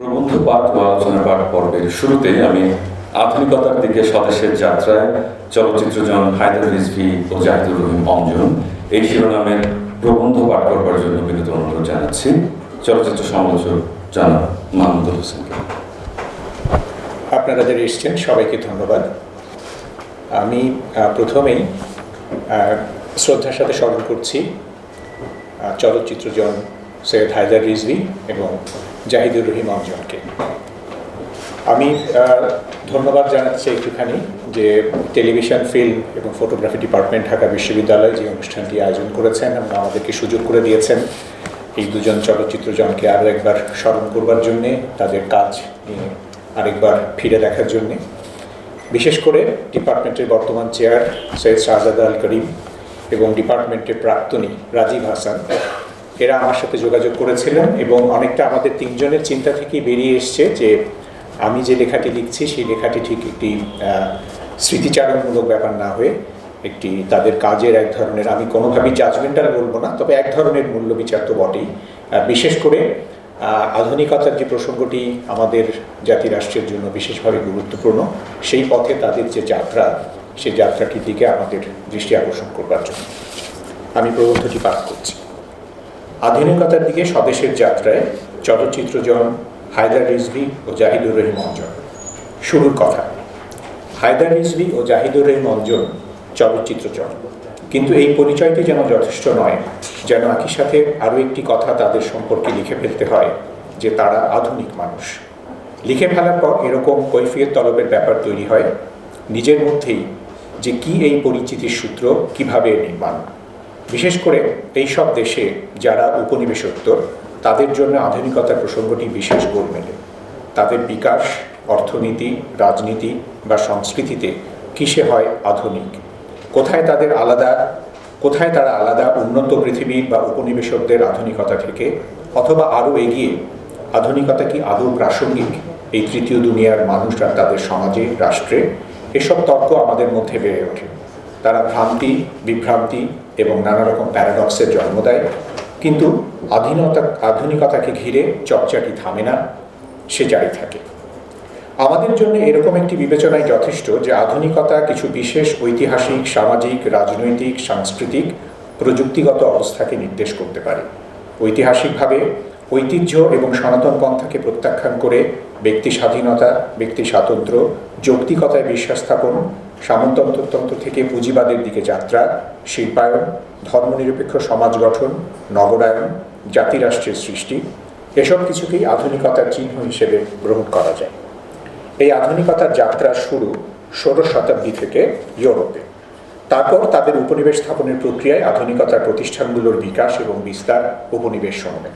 প্রবন্ধ পাঠ ও আলোচনা পাঠ পর্বের শুরুতেই আমি আধুনিকতার দিকে স্বদেশের যাত্রায় চলচ্চিত্রজন হায়দার রিজভী ও জাহিদুর রহিম অঞ্জন এই শিরোনামের প্রবন্ধ পাঠ করবার জন্য বিনীত অনুরোধ জানাচ্ছি চলচ্চিত্র সমালোচক জনাব মাহমুদুল হোসেনকে। আপনারা যারা এসছেন সবাইকে ধন্যবাদ। আমি প্রথমেই শ্রদ্ধার সাথে স্মরণ করছি চলচ্চিত্রজন সৈয়দ হায়দার রিজভী এবং জাহিদুর রহিম অঞ্জনকে। আমি ধন্যবাদ জানাচ্ছি একটুখানি যে টেলিভিশন, ফিল্ম এবং ফটোগ্রাফি ডিপার্টমেন্ট ঢাকা বিশ্ববিদ্যালয় যে অনুষ্ঠানটি আয়োজন করেছেন এবং আমাদেরকে সুযোগ করে দিয়েছেন এই দুজন চলচ্চিত্রজনকে আরও একবার স্মরণ করবার জন্যে, তাদের কাজ নিয়ে আরেকবার ফিরে দেখার জন্যে। বিশেষ করে ডিপার্টমেন্টের বর্তমান চেয়ার সৈয়দ শাহজাদা আল করিম এবং ডিপার্টমেন্টের প্রাক্তনী রাজীব হাসান, এরা আমার সাথে যোগাযোগ করেছিলেন এবং অনেকটা আমাদের তিনজনের চিন্তা থেকেই বেরিয়ে এসছে যে আমি যে লেখাটি লিখছি সেই লেখাটি ঠিক একটি স্মৃতিচারণমূলক ব্যাপার না হয়ে একটি তাদের কাজের এক ধরনের, আমি কোনোভাবেই জাজমেন্টাল বলবো না, তবে এক ধরনের মূল্যবিচার তো বটেই। বিশেষ করে আধুনিকতার যে প্রসঙ্গটি আমাদের জাতি রাষ্ট্রের জন্য বিশেষভাবে গুরুত্বপূর্ণ, সেই পথে তাদের যে যাত্রা, সেই যাত্রাটির দিকে আমাদের দৃষ্টি আকর্ষণ করবার জন্য আমি প্রবন্ধটি পাঠ করছি। আধুনিকতার দিকে স্বদেশের যাত্রায় চলচ্চিত্রজন হায়দার রিজভী ও জাহিদুর রহিম অঞ্জন। শুরুর কথা, হায়দার রিজভী ও জাহিদুর রহিম অঞ্জন চলচ্চিত্রজন, কিন্তু এই পরিচয়টি যেন যথেষ্ট নয়, যেন একই সাথে আরও একটি কথা তাদের সম্পর্কে লিখে ফেলতে হয় যে তারা আধুনিক মানুষ। লিখে ফেলার পর এরকম কৈফিয়ত তলবের ব্যাপার তৈরি হয় নিজের মধ্যেই যে কি এই পরিচিতির সূত্র, কিভাবে নির্মাণ। বিশেষ করে এই সব দেশে যারা উপনিবেশোত্তর, তাদের জন্য আধুনিকতার প্রসঙ্গটি বিশেষ গোলমেলে। তাদের বিকাশ, অর্থনীতি, রাজনীতি বা সংস্কৃতিতে কিসে হয় আধুনিক, কোথায় তারা আলাদা উন্নত পৃথিবীর বা উপনিবেশকদের আধুনিকতা থেকে, অথবা আরও এগিয়ে আধুনিকতা কি আদৌ প্রাসঙ্গিক এই তৃতীয় দুনিয়ার মানুষরা তাদের সমাজে, রাষ্ট্রে। এসব তর্ক আমাদের মধ্যে বেড়ে ওঠে। তারা ভ্রান্তি, বিভ্রান্তি এবং নানা রকম প্যারাডক্সের জন্ম দেয়। কিন্তু আধুনিকতাকে ঘিরে চর্চাটি থামে না, সে জারি থাকে। আমাদের জন্য এরকম একটি বিবেচনাই যথেষ্ট যে আধুনিকতা কিছু বিশেষ ঐতিহাসিক, সামাজিক, রাজনৈতিক, সাংস্কৃতিক, প্রযুক্তিগত অবস্থাকে নির্দেশ করতে পারে। ঐতিহাসিকভাবে ঐতিহ্য এবং সনাতন পন্থাকে প্রত্যাখ্যান করে ব্যক্তি স্বাধীনতা, ব্যক্তি স্বাতন্ত্র্য, যৌক্তিকতায় বিশ্বাস স্থাপন, সামন্ততন্ত্র থেকে পুঁজিবাদের দিকে যাত্রা, শিল্পায়ন, ধর্মনিরপেক্ষ সমাজ গঠন, নগরায়ন, জাতিরাষ্ট্রের সৃষ্টি, এসব কিছুকেই আধুনিকতার চিহ্ন হিসেবে গ্রহণ করা যায়। এই আধুনিকতার যাত্রার শুরু 16 শতাব্দী থেকে ইউরোপে। তারপর তাদের উপনিবেশ স্থাপনের প্রক্রিয়ায় আধুনিকতার প্রতিষ্ঠানগুলোর বিকাশ এবং বিস্তার উপনিবেশ সমূহে।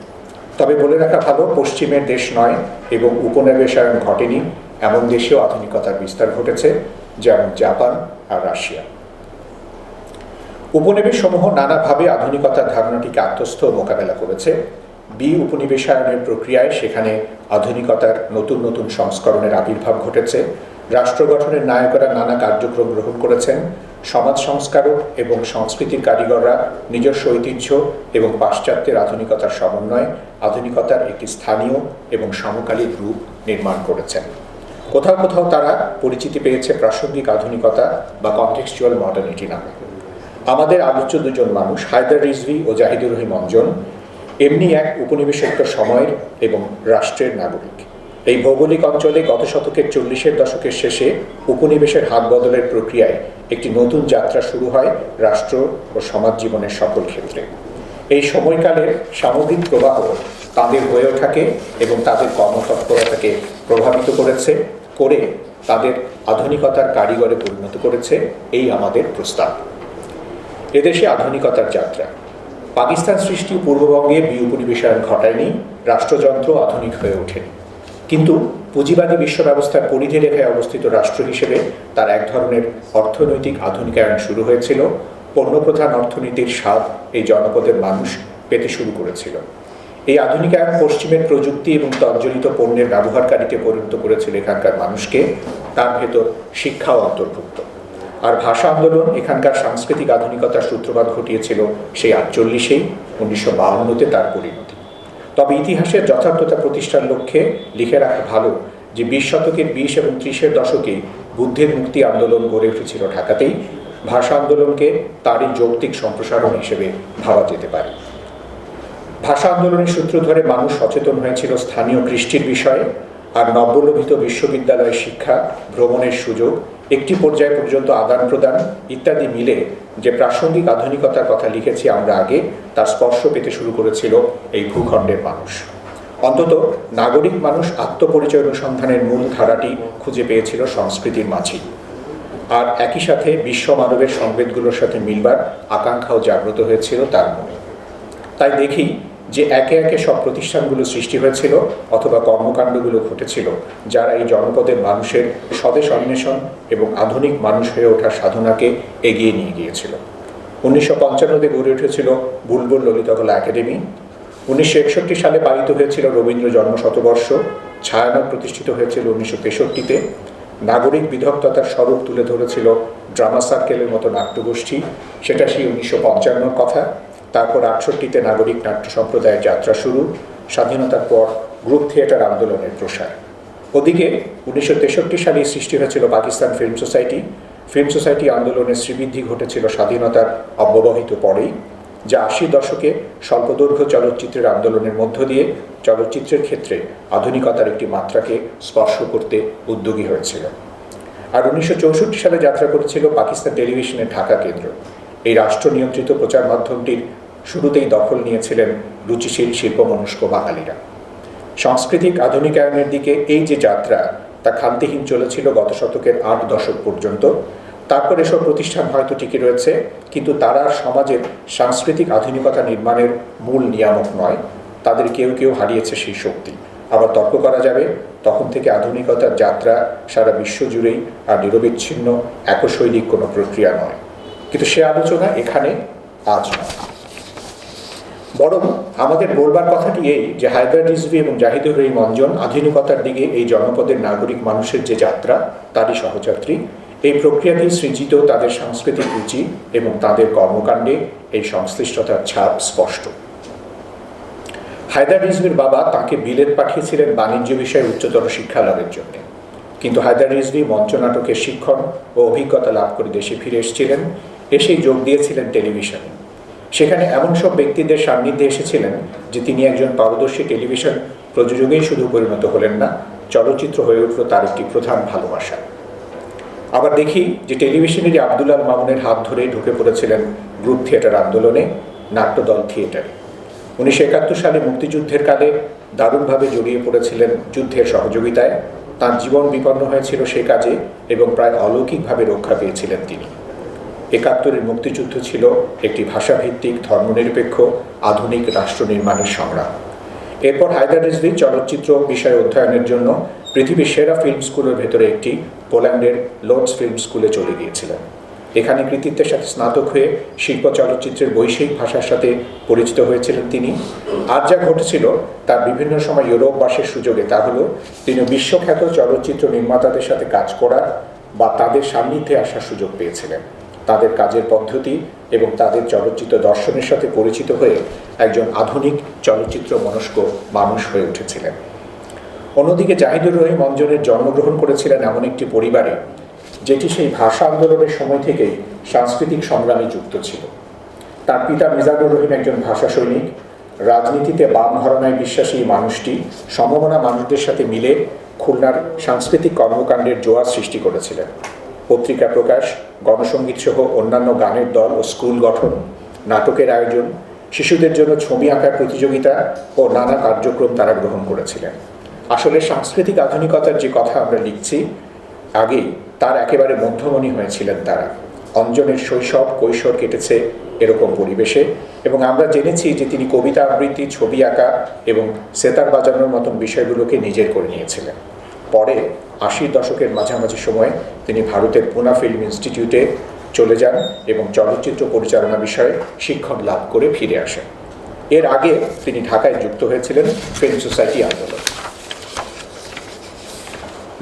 তবে বলে রাখা ভালো, পশ্চিমের দেশ নয় এবং উপনিবেশায়ন ঘটেনি এমন দেশেও আধুনিকতার বিস্তার ঘটেছে, যেমন জাপান আর রাশিয়া। উপনিবেশ সমূহ নানাভাবে আধুনিকতার ধারণাটিকে আত্মস্থ মোকাবেলা করেছে। উপনিবেশায়নের প্রক্রিয়ায় সেখানে আধুনিকতার নতুন নতুন সংস্করণের আবির্ভাব ঘটেছে। রাষ্ট্র গঠনের নায়করা নানা কার্যক্রম গ্রহণ করেছেন। সমাজ সংস্কারক এবং সংস্কৃতির কারিগররা নিজস্ব ঐতিহ্য এবং পাশ্চাত্যের আধুনিকতার সমন্বয়ে আধুনিকতার একটি স্থানীয় এবং সমকালীন রূপ নির্মাণ করেছেন। কোথাও কোথাও তারা পরিচিতি পেয়েছে প্রাসঙ্গিক আধুনিকতা বা কনটেক্সচুয়াল মডার্নিটি নামে। আমাদের আলোচ্য দুজন মানুষ, হায়দার রিজভী ও জাহিদুর রহিম অঞ্জন, এমনি এক উপনিবেশোত্তর সময়ের এবং রাষ্ট্রের নাগরিক। এই ভৌগোলিক অঞ্চলে গত শতকের 40-এর দশকের শেষে উপনিবেশের হাত বদলের প্রক্রিয়ায় একটি নতুন যাত্রা শুরু হয় রাষ্ট্র ও সমাজ জীবনের সকল ক্ষেত্রে। এই সময়কালের সামগ্রিক প্রবাহ তাদের হয়ে ওঠাকে এবং তাদের কর্মতৎপরতাকে প্রভাবিত করে তাদের আধুনিকতার কারিগরে পরিণত করেছে এই আমাদের প্রস্তাব। এদেশে আধুনিকতার যাত্রা। পাকিস্তান সৃষ্টি পূর্ববঙ্গে উপনিবেশায়ন ঘটায়নি, রাষ্ট্রযন্ত্র আধুনিক হয়ে ওঠেনি। কিন্তু পুঁজিবাদী বিশ্ব ব্যবস্থার পরিধিরেখায় অবস্থিত রাষ্ট্র হিসেবে তার এক ধরনের অর্থনৈতিক আধুনিকায়ন শুরু হয়েছিল। পণ্যপ্রধান অর্থনীতির স্বাদ এই জনপদের মানুষ পেতে শুরু করেছিল। এই আধুনিকায়ন পশ্চিমের প্রযুক্তি এবং তজ্জনিত পণ্যের ব্যবহারকারীতে পরিণত করেছিল এখানকার মানুষকে, তার ভেতর শিক্ষাও অন্তর্ভুক্ত। আর ভাষা আন্দোলন এখানকার সাংস্কৃতিক আধুনিকতার সূত্রপাত ঘটিয়েছিল সেই 48-এই, 1952-তে তার পরিণতি। তবে ইতিহাসের যথার্থতা প্রতিষ্ঠার লক্ষ্যে লিখে রাখা ভালো যে 20 শতকের 20 এবং 30-এর দশকে বুদ্ধের মুক্তি আন্দোলন গড়ে উঠেছিল ঢাকাতেই, ভাষা আন্দোলনকে তারই যৌক্তিক সম্প্রসারণ হিসেবে ভাবা যেতে পারে। ভাষা আন্দোলনের সূত্র ধরে মানুষ সচেতন হয়েছিল স্থানীয় কৃষ্টির বিষয়ে, আর নবলোভিত বিশ্ববিদ্যালয়ের শিক্ষা, ভ্রমণের সুযোগ, একটি পর্যায় পর্যন্ত আদান প্রদান ইত্যাদি মিলে যে প্রাসঙ্গিক আধুনিকতার কথা লিখেছি আমরা আগে, তার স্পর্শ পেতে শুরু করেছিল এই ভূখণ্ডের মানুষ। অন্তত নাগরিক মানুষ আত্মপরিচয় অনুসন্ধানের মূল ধারাটি খুঁজে পেয়েছিল সংস্কৃতির মাঝেই, আর একই সাথে বিশ্ব মানবের সংবেদগুলোর সাথে মিলবার আকাঙ্ক্ষাও জাগ্রত হয়েছিল তার মনে। তাই দেখি যে একে একে সব প্রতিষ্ঠানগুলো সৃষ্টি হয়েছিল অথবা কর্মকাণ্ডগুলো ঘটেছিল যারা এই জনপদের মানুষের স্বদেশ অন্বেষণ এবং আধুনিক মানুষ হয়ে ওঠার সাধনাকে এগিয়ে নিয়ে গিয়েছিল। 1955-তে গড়ে উঠেছিল বুলবুল ললিতকলা একাডেমি, 1961 সালে পালিত হয়েছিল রবীন্দ্র জন্মশতবর্ষ, ছায়ানট প্রতিষ্ঠিত হয়েছিল 1963-তে, নাগরিক বিধক্ততার স্বরূপ তুলে ধরেছিল ড্রামা সার্কেলের মতো নাট্যগোষ্ঠী, সেটা সেই 1955-র কথা। তারপর 68-তে নাগরিক নাট্য সম্প্রদায়ের যাত্রা শুরু, স্বাধীনতার পর গ্রুপ থিয়েটার আন্দোলনের প্রসার। ওদিকে 1963 সালে সৃষ্টি হয়েছিল Pakistan film society. Film society আন্দোলনের শ্রীবৃদ্ধি ঘটেছিল স্বাধীনতার অব্যবহিত পরেই, যা 80 দশকে স্বল্পদৈর্ঘ্য চলচ্চিত্রের আন্দোলনের মধ্য দিয়ে চলচ্চিত্রের ক্ষেত্রে আধুনিকতার একটি মাত্রাকে স্পর্শ করতে উদ্যোগী হয়েছিল। আর 1964 সালে যাত্রা করেছিল পাকিস্তান টেলিভিশনের ঢাকা কেন্দ্র। এই রাষ্ট্র নিয়ন্ত্রিত প্রচার মাধ্যমটির শুরুতেই দখল নিয়েছিলেন রুচিশীল শিল্পমনস্ক বাঙালিরা। সাংস্কৃতিক আধুনিকায়নের দিকে এই যে যাত্রা, তা খান্তিহীন চলেছিল গত শতকের 8 দশক পর্যন্ত। তারপর এসব প্রতিষ্ঠান হয়তো টিকে রয়েছে, কিন্তু তারা সমাজের সাংস্কৃতিক আধুনিকতা নির্মাণের মূল নিয়ামক নয়। তাদের কেউ কেউ হারিয়েছে সেই শক্তি। আবার তর্ক করা যাবে, তখন থেকে আধুনিকতার যাত্রা সারা বিশ্ব জুড়েই আর নিরবিচ্ছিন্ন একশৈলিক কোনো প্রক্রিয়া নয়। কিন্তু সে আলোচনা এখানে আজ নয়। বরং আমাদের বলবার কথাটি এই যে হায়দার রিজভী এবং জাহিদুর রহিম অঞ্জন আধুনিকতার দিকে এই জনপদের নাগরিক মানুষের যে যাত্রা, তারই সহযাত্রী। এই প্রক্রিয়াটি সৃজিত তাদের সাংস্কৃতিক রুচি এবং তাদের কর্মকাণ্ডে এই সংশ্লিষ্টতার ছাপ স্পষ্ট। হায়দার রিজভীর বাবা তাকে বিলেত পাঠিয়েছিলেন বাণিজ্য বিষয়ে উচ্চতর শিক্ষা লাভের জন্য, কিন্তু হায়দার রিজভী মঞ্চনাটকের শিক্ষণ ও অভিজ্ঞতা লাভ করে দেশে ফিরে এসেছিলেন। এসেই যোগ দিয়েছিলেন টেলিভিশনে। সেখানে এমন সব ব্যক্তিদের সান্নিধ্যে এসেছিলেন যে তিনি একজন পারদর্শী টেলিভিশন প্রযোজকেই শুধু পরিণত হলেন না, চলচ্চিত্র হয়ে উঠল তার একটি প্রধান ভালোবাসা। আবার দেখি যে টেলিভিশনেরই আব্দুল আল মামুনের হাত ধরেই ঢুকে পড়েছিলেন গ্রুপ থিয়েটার আন্দোলনে, নাট্যদল থিয়েটারে। 1971 সালে মুক্তিযুদ্ধের কালে দারুণভাবে জড়িয়ে পড়েছিলেন যুদ্ধের সহযোগিতায়। তার জীবন বিপন্ন হয়েছিল সে কাজে এবং প্রায় অলৌকিকভাবে রক্ষা পেয়েছিলেন তিনি। 71-এর মুক্তিযুদ্ধ ছিল একটি ভাষাভিত্তিক ধর্মনিরপেক্ষ আধুনিক রাষ্ট্র নির্মাণের সংগ্রাম। এরপর হায়দার রিজভী চলচ্চিত্র বিষয়ে অধ্যয়নের জন্য পৃথিবীর সেরা ফিল্ম স্কুলের ভেতরে একটি পোল্যান্ডের লোডস ফিল্ম স্কুলে চলে গিয়েছিলেন। এখানে কৃতিত্বের সাথে স্নাতক হয়ে শিল্প চলচ্চিত্রের বৈশ্বিক ভাষার সাথে পরিচিত হয়েছিলেন তিনি। আর যা ঘটেছিল তার বিভিন্ন সময় ইউরোপ বাসের সুযোগে, তা হলো তিনি বিশ্বখ্যাত চলচ্চিত্র নির্মাতাদের সাথে কাজ করার বা তাদের সান্নিধ্যে আসার সুযোগ পেয়েছিলেন। তাদের কাজের পদ্ধতি এবং তাদের চলচ্চিত্র দর্শনের সাথে পরিচিত হয়ে একজন আধুনিক চলচ্চিত্র মনস্ক মানুষ হয়ে উঠেছিলেন। অন্যদিকে জাহিদুর রহিম অঞ্জনের জন্মগ্রহণ করেছিলেন এমন একটি পরিবারে যেটি সেই ভাষা আন্দোলনের সময় থেকেই সাংস্কৃতিক সংগ্রামে যুক্ত ছিল। তার পিতা মিজানুর রহিম একজন ভাষা সৈনিক। রাজনীতিতে বাম ঘরানায় বিশ্বাসী মানুষটি সমমনা মানুষদের সাথে মিলে খুলনার সাংস্কৃতিক কর্মকাণ্ডের জোয়ার সৃষ্টি করেছিলেন। পত্রিকা প্রকাশ, গণসঙ্গীত সহ অন্যান্য গানের দল ও স্কুল গঠন, নাটকের আয়োজন, শিশুদের জন্য ছবি আঁকার প্রতিযোগিতা ও নানা কার্যক্রম তারা গ্রহণ করেছিলেন। আসলে সাংস্কৃতিক আধুনিকতার যে কথা আমরা লিখছি, আগেই তার একেবারে মধ্যমণি হয়েছিলেন তারা। অঞ্জনের শৈশব কৈশোর কেটেছে এরকম পরিবেশে, এবং আমরা জেনেছি যে তিনি কবিতা আবৃত্তি, ছবি আঁকা এবং সেতার বাজানোর মতন বিষয়গুলোকে নিজের করে নিয়েছিলেন। পরে 80 দশকের মাঝামাঝি সময়ে তিনি ভারতের পুনা ফিল্ম ইনস্টিটিউটে চলে যান এবং চলচ্চিত্র পরিচালনা বিষয়ে শিক্ষণ লাভ করে ফিরে আসেন। এর আগে তিনি ঢাকায় যুক্ত হয়েছিলেন ফিল্ম সোসাইটি আন্দোলন।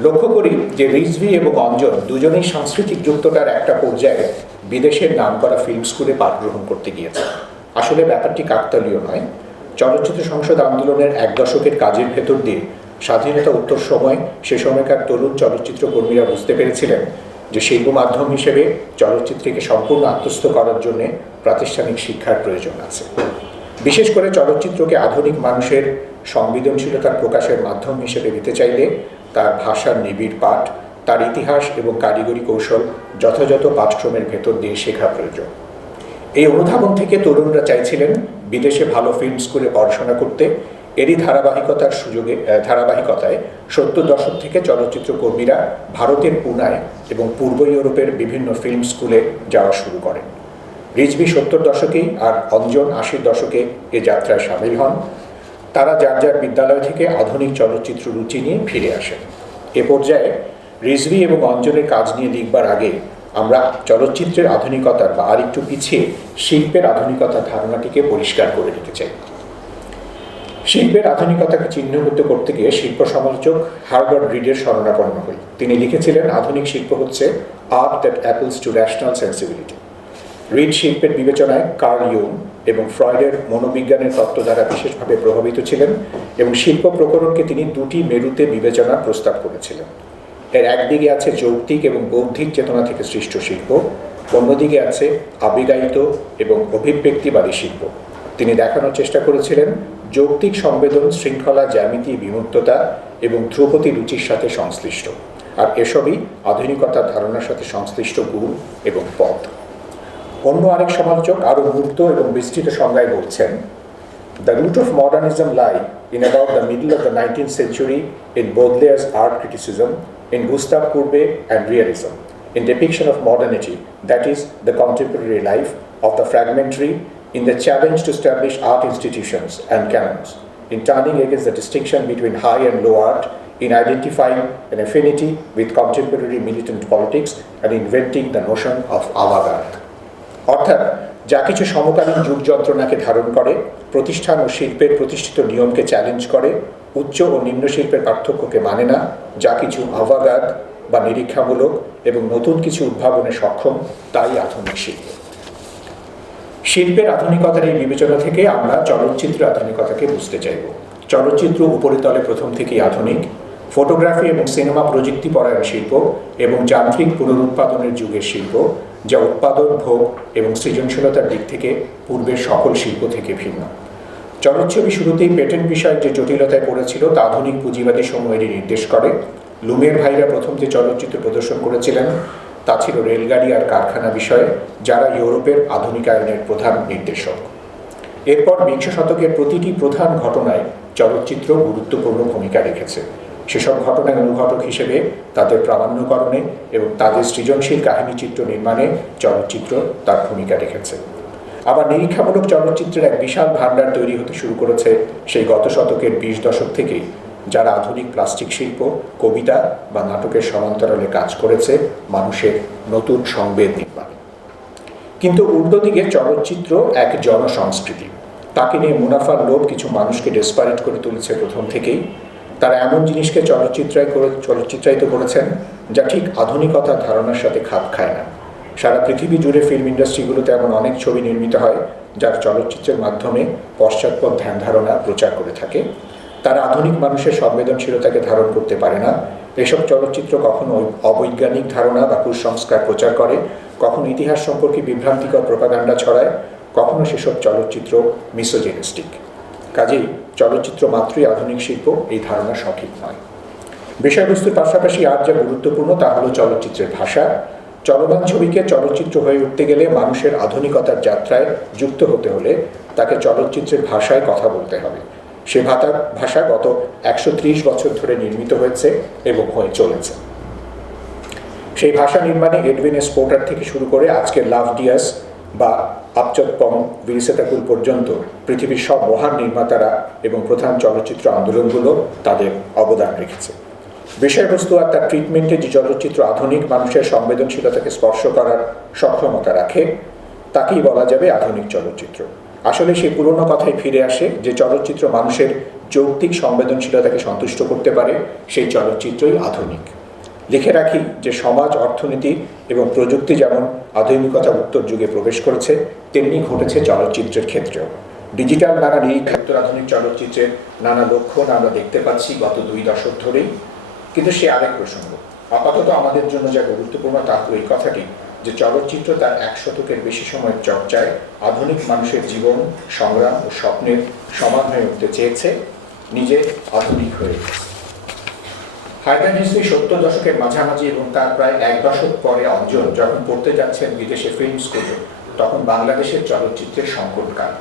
লক্ষ্য করি যে রিজভী এবং অঞ্জন দুজনেই সাংস্কৃতিক যুক্ততার একটা পর্যায়ে বিদেশের নামকরা ফিল্ম স্কুলে পাঠ গ্রহণ করতে গিয়েছে। আসলে ব্যাপারটি কাকতালীয় নয়। চলচ্চিত্র সংসদ আন্দোলনের 1 দশকের কাজের ভেতর দিয়ে স্বাধীনতা উত্তর সময় সে সময়কার তরুণ চলচ্চিত্র কর্মীরা বুঝতে পেরেছিলেন যে শিল্প মাধ্যম হিসেবে চলচ্চিত্রকে সম্পূর্ণ আত্মস্থ করার জন্য প্রাতিষ্ঠানিক শিক্ষার প্রয়োজন আছে। বিশেষ করে চলচ্চিত্রকে আধুনিক মানুষের সংবেদনশীলতার প্রকাশের মাধ্যম হিসেবে নিতে চাইলে তার ভাষার নিবিড় পাঠ, তার ইতিহাস এবং কারিগরি কৌশল যথাযথ পাঠ্যক্রমের ভেতর দিয়ে শেখা প্রয়োজন। এই অনুধাবন থেকে তরুণরা চাইছিলেন বিদেশে ভালো ফিল্ম স্কুলে পড়াশোনা করতে। এরই ধারাবাহিকতায় 70 দশক থেকে চলচ্চিত্র কর্মীরা ভারতের পুনায় এবং পূর্ব ইউরোপের বিভিন্ন ফিল্ম স্কুলে যাওয়া শুরু করেন। রিজভী 70 দশকেই আর অঞ্জন 80 দশকে এ যাত্রায় সামিল হন। তারা যার যার বিদ্যালয় থেকে আধুনিক চলচ্চিত্র রুচি নিয়ে ফিরে আসেন। এ পর্যায়ে রিজভী এবং অঞ্জনের কাজ নিয়ে লিখবার আগে আমরা চলচ্চিত্রের আধুনিকতার বা আরেকটু পিছিয়ে শিল্পের আধুনিকতার ধারণাটিকে পরিষ্কার করে নিতে চাই। শিল্পের আধুনিকতাকে চিহ্নিত করতে গিয়ে শিল্প সমালোচক হার্বার্ট রিডের শরণাপন্ন হই। তিনি লিখেছিলেন, আধুনিক শিল্প হচ্ছে art that appeals to national sensibility. Read শিল্পের বিবেচনায় কার্ল ইউং এবং ফ্রয়েডের মনোবিজ্ঞানের তত্ত্ব দ্বারা বিশেষভাবে প্রভাবিত ছিলেন এবং শিল্প প্রকরণকে তিনি দুটি মেরুতে বিবেচনার প্রস্তাব করেছিলেন। এর একদিকে আছে যৌক্তিক এবং বৌদ্ধিক চেতনা থেকে সৃষ্ট শিল্প, অন্যদিকে আছে আবেগায়িত এবং অভিব্যক্তিবাদী শিল্প। তিনি দেখানোর চেষ্টা করেছিলেন যৌক্তিক সংবেদন শৃঙ্খলা, জ্যামিতি, বিমূর্ততা এবং ধ্রুপদী রুচির সাথে সংশ্লিষ্ট, আর এসবই আধুনিকতার ধারণার সাথে সংশ্লিষ্ট গুণ এবং পথ। অন্য আরেক সমালোচক আরও মূর্ত এবং বিস্তৃত সংজ্ঞায় বলছেন, The root of modernism lie in about the middle of the 19th century in Baudelaire's art criticism, in Gustave Courbet and realism, in depiction of modernity, that is, the contemporary life of the fragmentary, in the challenge to establish art institutions and canons, in turning against the distinction between high and low art, in identifying an affinity with contemporary militant politics, and inventing the notion of avant-garde. অর্থাৎ যা কিছু সমকালীন যুগ যন্ত্রণাকে ধারণ করে, প্রতিষ্ঠান ও শিল্পের প্রতিষ্ঠিত নিয়মকে চ্যালেঞ্জ করে, উচ্চ ও নিম্ন শিল্পের পার্থক্যকে মানে না, যা কিছু আভাগাদ বা নিরীক্ষামূলক এবং নতুন কিছু উদ্ভাবনে সক্ষম, তাই আধুনিক শিল্প। শিল্পের আধুনিকতার এই বিবেচনা থেকে আমরা চলচ্চিত্র আধুনিকতাকে বুঝতে চাইব। চলচ্চিত্র উপরিতলে প্রথম থেকেই আধুনিক। ফটোগ্রাফি এবং সিনেমা প্রযুক্তি পরায়ণ শিল্প এবং যান্ত্রিক পুনরুৎপাদনের যুগের শিল্প, যা উৎপাদন, ভোগ এবং সৃজনশীলতার দিক থেকে পূর্বের সকল শিল্প থেকে ভিন্ন। চলচ্ছবি শুরুতেই পেটেন্ট বিষয়ক যে জটিলতায় পড়েছিল তা আধুনিক পুঁজিবাদী সময়েরই নির্দেশ করে। লুমিয়ের ভাইরা প্রথম যে চলচ্চিত্র প্রদর্শন করেছিলেন তা ছিল রেলগাড়ি আর কারখানা বিষয়ে, যারা ইউরোপের আধুনিকায়নের প্রধান নির্দেশক। এরপর বিংশ শতকের প্রতিটি প্রধান ঘটনায় চলচ্চিত্র গুরুত্বপূর্ণ ভূমিকা রেখেছে। সেসব ঘটনার অনুঘটক হিসেবে তাদের প্রামাণ্যকরণে এবং তাদের সৃজনশীল কাহিনীচিত্র নির্মাণে চলচ্চিত্র তার ভূমিকা রেখেছে। আবার নিরীক্ষামূলক চলচ্চিত্রের এক বিশাল ভাণ্ডার তৈরি হতে শুরু করেছে সেই গত শতকের 20 দশক থেকেই, যারা আধুনিক প্লাস্টিক শিল্প, কবিতা বা নাটকের সমান্তরালে কাজ করেছে মানুষের নতুন সংবেদ নির্মাণে। কিন্তু উল্টো দিকে চলচ্চিত্র এক জনসংস্কৃতি। তাকে নিয়ে মুনাফার লোভ কিছু মানুষকে ডেসপারেট করে তুলেছে প্রথম থেকেই। তারা এমন জিনিসকে চলচ্চিত্রায়িত করেছেন যা ঠিক আধুনিকতার ধারণার সাথে খাপ খায় না। সারা পৃথিবী জুড়ে ফিল্ম ইন্ডাস্ট্রিগুলোতে এমন অনেক ছবি নির্মিত হয় যার চলচ্চিত্রের মাধ্যমে পশ্চাৎপদ ধ্যান ধারণা প্রচার করে থাকে। তারা আধুনিক মানুষের সংবেদনশীলতাকে ধারণ করতে পারে না। এসব চলচ্চিত্র কখনো অবৈজ্ঞানিক ধারণা বা কুসংস্কার প্রচার করে, কখনো ইতিহাস সম্পর্কে বিভ্রান্তিকর প্রোপাগান্ডা ছড়ায়, কখনো সেসব চলচ্চিত্র মিসোজিনিস্টিক। কাজেই চলচ্চিত্র মাত্রই আধুনিক শিল্প, এই ধারণা সঠিক নয়। বিষয়বস্তুর পাশাপাশি আর যা গুরুত্বপূর্ণ তা হলো চলচ্চিত্রের ভাষা। চলমান ছবিকে চলচ্চিত্র হয়ে উঠতে গেলে মানুষের আধুনিকতার যাত্রায় যুক্ত হতে হলে তাকে চলচ্চিত্রের ভাষায় কথা বলতে হবে। সে ভাষা গত 130 বছর ধরে নির্মিত হয়েছে এবং হয়ে চলেছে। সেই ভাষা নির্মাণে এডউইন এস পোর্টার থেকে শুরু করে আজকের লাভ ডিয়াস বা আপচৎপং ভিরিসেতাকুল পর্যন্ত পৃথিবীর সব মহান নির্মাতারা এবং প্রধান চলচ্চিত্র আন্দোলনগুলো তাদের অবদান রেখেছে। বিষয়বস্তু আর তার ট্রিটমেন্টে যে চলচ্চিত্র আধুনিক মানুষের সংবেদনশীলতাকে স্পর্শ করার সক্ষমতা রাখে তাকেই বলা যাবে আধুনিক চলচ্চিত্র। আসলে সেই পুরনো কথায় ফিরে আসে, যে চলচ্চিত্র মানুষের যৌক্তিক সংবেদনশীলতাকে সন্তুষ্ট করতে পারে সেই চলচ্চিত্রই আধুনিক। লিখে রাখি যে সমাজ, অর্থনীতি এবং প্রযুক্তি যেমন আধুনিকতা উত্তর যুগে প্রবেশ করেছে, তেমনি ঘটেছে চলচ্চিত্রের ক্ষেত্রেও। ডিজিটাল নানা নিরীক্ষা আধুনিক চলচ্চিত্রের নানা লক্ষণ আমরা দেখতে পাচ্ছি গত 2 দশক ধরেই, কিন্তু সে আরেক প্রসঙ্গ। আপাতত আমাদের জন্য যা গুরুত্বপূর্ণ তা তো এই কথাটি যে চলচ্চিত্র তার 1 শতকের বেশি সময়ের চর্চায় আধুনিক মানুষের জীবন, সংগ্রাম ও স্বপ্নের সমান হয়ে উঠতে চেয়েছে, নিজে আধুনিক হয়ে উঠেছে। হায়দার রিজভী 70 দশকের মাঝামাঝি এবং তার প্রায় 1 দশক পরে অঞ্জন যখন পড়তে যাচ্ছেন বিদেশে ফিল্ম স্কুলে, তখন বাংলাদেশের চলচ্চিত্রের সংকটকাল।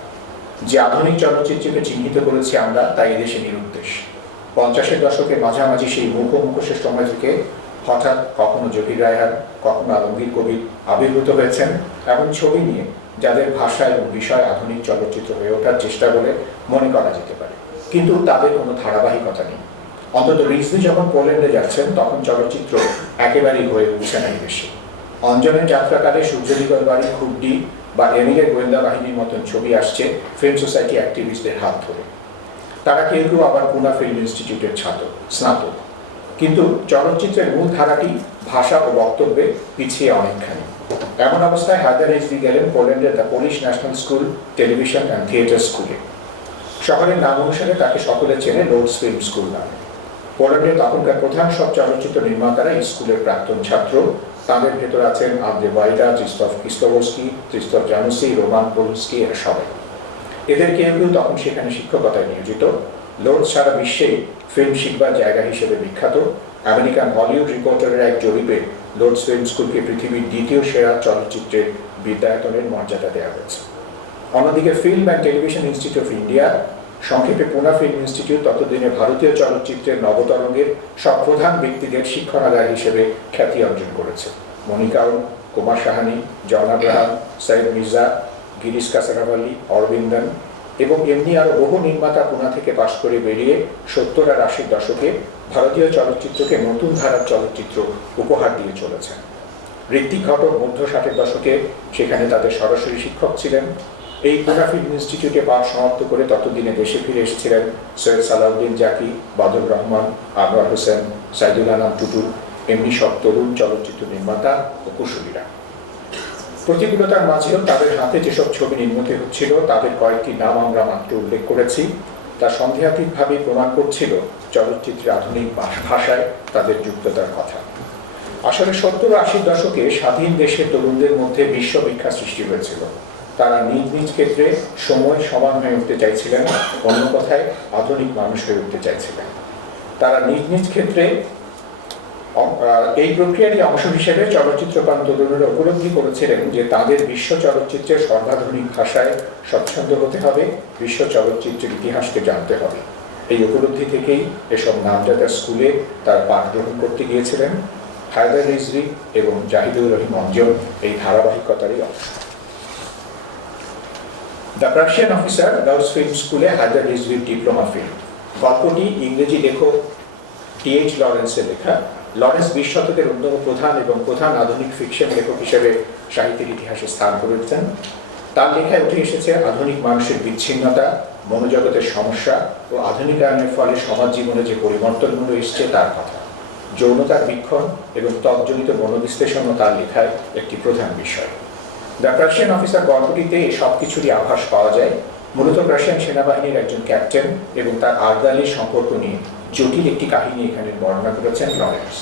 যে আধুনিক চলচ্চিত্রকে চিহ্নিত করেছি আমরা তা এদেশে নিরুদ্দেশ। 50-এর দশকের মাঝামাঝি সেই মুখোশের সময় থেকে হঠাৎ কখনো জহির রায়হান, কখনো আলমগীর কবির আবির্ভূত হয়েছেন এমন ছবি নিয়ে যাদের ভাষা এবং বিষয় আধুনিক চলচ্চিত্র হয়ে ওঠার চেষ্টা বলে মনে করা যেতে পারে, কিন্তু তাদের কোনো ধারাবাহিকতা নেই। অন্তত রিজভী যখন পোল্যান্ডে যাচ্ছেন তখন চলচ্চিত্র একেবারেই হয়ে উঠছে না এই দেশে। অঞ্জনের যাত্রাকালে সূর্যদীপের বাড়ি, খুড্ডি বা এমিলের গোয়েন্দা বাহিনীর মতন ছবি আসছে ফিল্ম সোসাইটি অ্যাক্টিভিস্টদের হাত ধরে। তারা কেউ কেউ আবার পুনা ফিল্ম ইনস্টিটিউটের স্নাতক, কিন্তু চলচ্চিত্রের মূল ধারাটি ভাষা ও বক্তব্যে পিছিয়ে অনেকখানি। এমন অবস্থায় হায়দার রিজভী গেলেন পোল্যান্ডের the Polish national school television and theatre স্কুলে। শহরের নাম অনুসারে তাকে সকলে চেনে লোডস ফিল্ম স্কুল নামে। পোল্যান্ডের তখনকার প্রধান সব চলচ্চিত্র নির্মাতারা স্কুলের প্রাক্তন ছাত্র। তাদের ভেতর আছেন আন্দ্রে ওয়াইডা, ক্রিস্টফ কিসলোভস্কি, ক্রিস্টফ জানুসি, রোমান পোলস্কি, এরা সবাই। এদের কেউ কেউ তখন সেখানে শিক্ষকতায় নিয়োজিত। লোডস সারা বিশ্বেই ফিল্ম শিখবার জায়গা হিসেবে বিখ্যাত। আমেরিকান হলিউড রিপোর্টারের এক জরিপে লোডস ফিল্ম স্কুলকে পৃথিবীর 2য় সেরা চলচ্চিত্রের বিদ্যায়তনের মর্যাদা দেওয়া হয়েছে। অন্যদিকে film and television institute of India, সংক্ষেপে পুনা ফিল্ম ইনস্টিটিউট, ততদিনে ভারতীয় চলচ্চিত্রের নবতরঙ্গের সব প্রধান ব্যক্তিদের শিক্ষণাগার হিসেবে খ্যাতি অর্জন করেছে। মনিকাউল, কুমার সাহানি, জন আব্রাহাম, সৈয়দ মির্জা, গিরিশ কাসারাভাল্লি, অরবিন্দন এবং এমনি আরও বহু নির্মাতা পুনা থেকে পাশ করে বেরিয়ে 70 আর 80 দশকে ভারতীয় চলচ্চিত্রকে নতুন ধারার চলচ্চিত্র উপহার দিয়ে চলেছেন। ঋত্বিক ঘটক মধ্য 60-এর দশকে সেখানে তাদের সরাসরি শিক্ষক ছিলেন। এই পুনা ফিল্ম ইনস্টিটিউটে পাঠ সমাপ্ত করে ততদিনে দেশে ফিরে এসেছিলেন সৈয়দ সালাউদ্দিন জাকি, বাদুর রহমান, আনোয়ার হোসেন, সাইদুল আনাম টুটুল, এমনি সব তরুণ চলচ্চিত্র নির্মাতা ও কুশলীরা। প্রতিকূলতার মাঝেও তাদের হাতে যেসব ছবি নির্মিত হচ্ছিল তাদের কয়েকটি নাম আমরা মাত্র উল্লেখ করেছি, তা সন্দেহাতীতভাবে প্রমাণ করছিল চলচ্চিত্রের আধুনিক ভাষায় তাদের যুক্ততার কথা। আসলে 70-80 দশকে স্বাধীন দেশের তরুণদের মধ্যে বিশ্ববিখ্যাত সৃষ্টি হয়েছিল। তারা নিজ নিজ ক্ষেত্রে সময় সমান হয়ে উঠতে চাইছিলেন, অন্য কথায় আধুনিক মানুষ হয়ে উঠতে চাইছিলেন। তারা নিজ নিজ ক্ষেত্রে এই প্রক্রিয়ারই অংশ হিসেবে চলচ্চিত্রপ্রাণ তরুণেরা উপলব্ধি করেছিলেন যে তাদের বিশ্ব চলচ্চিত্রের সর্বাধুনিক ভাষায় স্বচ্ছন্দ হতে হবে, বিশ্ব চলচ্চিত্রের ইতিহাসকে জানতে হবে। এই উপলব্ধি থেকেই এসব নামজাদা স্কুলে তারা পাঠ গ্রহণ করতে গিয়েছিলেন। হায়দার রিজভী এবং জাহিদুর রহিম অঞ্জন এই ধারাবাহিকতারই অংশ। The Persian officer loads film স্কুলে হায়দার রিজভীর ডিপ্লোমা ফিল্ম। গল্পটি ইংরেজি লেখক টি.এইচ. লরেন্সের লেখা। লরেন্স 20 শতকের অন্যতম প্রধান এবং প্রধান আধুনিক ফিকশন লেখক হিসেবে সাহিত্যের ইতিহাসে স্থান করেছেন। তার লেখায় উঠে এসেছে আধুনিক মানুষের বিচ্ছিন্নতা, মনোজগতের সমস্যা ও আধুনিকায়নের ফলে সমাজ জীবনে যে পরিবর্তনগুলো এসছে তার কথা। যৌনতার বীক্ষণ এবং তৎজনিত মনোবিশ্লেষণও তার লেখায় একটি প্রধান বিষয়। দ্য পার্সিয়ান অফিসার গল্পটিতে সব কিছুরই আভাস পাওয়া যায়। মূলত রাশিয়ান সেনাবাহিনীর একজন ক্যাপ্টেন এবং তার আর্দালির সম্পর্ক নিয়ে জটিল একটি কাহিনী এখানে বর্ণনা করেছেন লরেন্স।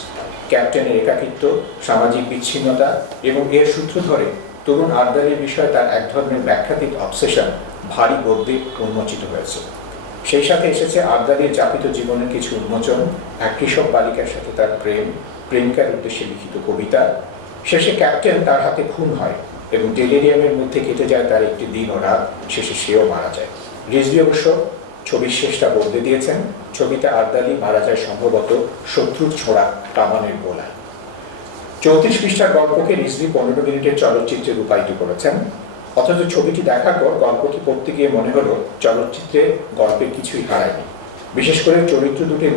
ক্যাপ্টেনের একাকিত্ব, সামাজিক বিচ্ছিন্নতা এবং এর সূত্র ধরে তরুণ আর্দালির বিষয়ে তার এক ধরনের ব্যাখ্যাতীত অবসেশন ভারী গদ্যে উন্মোচিত হয়েছে। সেই সাথে এসেছে আর্দালির যাপিত জীবনের কিছু উন্মোচন, এক কৃষক বালিকার সাথে তার প্রেমিকার উদ্দেশ্যে লিখিত কবিতা। শেষে ক্যাপ্টেন তার হাতে খুন হয় এবং ডেলিরিয়ামের মধ্যে কেটে যায় তার একটি দিন ও রাত, শেষে সেও মারা যায়। রিজভী অবশ্য ছবির শেষটা বদলে দিয়েছেন। ছবিতে আর্দালি মারা যায় সম্ভবত শত্রুর ছোড়া কামানের গোলায়। 34 পৃষ্ঠার গল্পকে রিজভী 15 মিনিটের চলচ্চিত্রে রূপায়িত করেছেন। অথচ ছবিটি দেখার পর গল্পটি পড়তে গিয়ে মনে হলো চলচ্চিত্রে গল্পের কিছুই হারায়নি। বিশেষ করে চরিত্র দুটির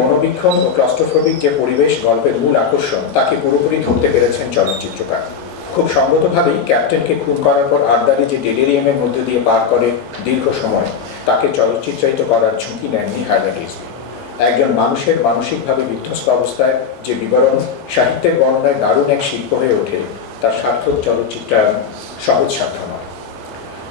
মনোবীক্ষণ ও ক্লস্ট্রোফোবিক যে পরিবেশ গল্পের মূল আকর্ষণ, তাকে পুরোপুরি ধরতে পেরেছেন চলচ্চিত্রকার। খুব সঙ্গতভাবেই ক্যাপ্টেনকে খুন করার পর আর্দালি যে ডেলিরিয়ামের মধ্যে দিয়ে পার করে দীর্ঘ সময়, তাকে চলচ্চিত্রায়িত করার ঝুঁকি নেননি হায়দার রিজভী। একজন মানুষের মানসিকভাবে বিধ্বস্ত অবস্থায় যে বিবরণ সাহিত্যের বর্ণনায় দারুণ এক শিল্প হয়ে ওঠে, তার সার্থক চলচ্চিত্রায়ন সহজ সাধ্য নয়।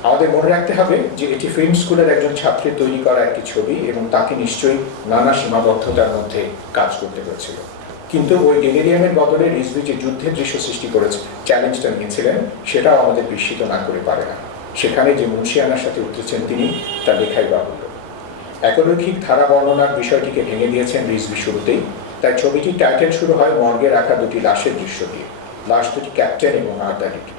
আমাদের মনে রাখতে হবে যে এটি ফিল্ম স্কুলের একজন ছাত্রের তৈরি করা একটি ছবি এবং তাকে নিশ্চয়ই নানা সীমাবদ্ধতার মধ্যে কাজ করতে হয়েছিল। কিন্তু ওই ডেলিরিয়ামের বদলে রিজভী যে যুদ্ধের দৃশ্য সৃষ্টি করেছে, চ্যালেঞ্জটা নিয়েছিলেন, সেটাও আমাদের বিস্মিত না করে পারে না। সেখানে যে মুন্সিয়ানার সাথে উঠেছেন তিনি, তা লেখাই বাহুল্য। একরৈখিক ধারা বর্ণনার বিষয়টিকে ভেঙে দিয়েছেন রিজভী শুরুতেই। তাই ছবিটির টাইটেল শুরু হয় মর্গে রাখা দুটি লাশের দৃশ্য দিয়ে, লাশ দুটি ক্যাপ্টেন এবং আর্দালির।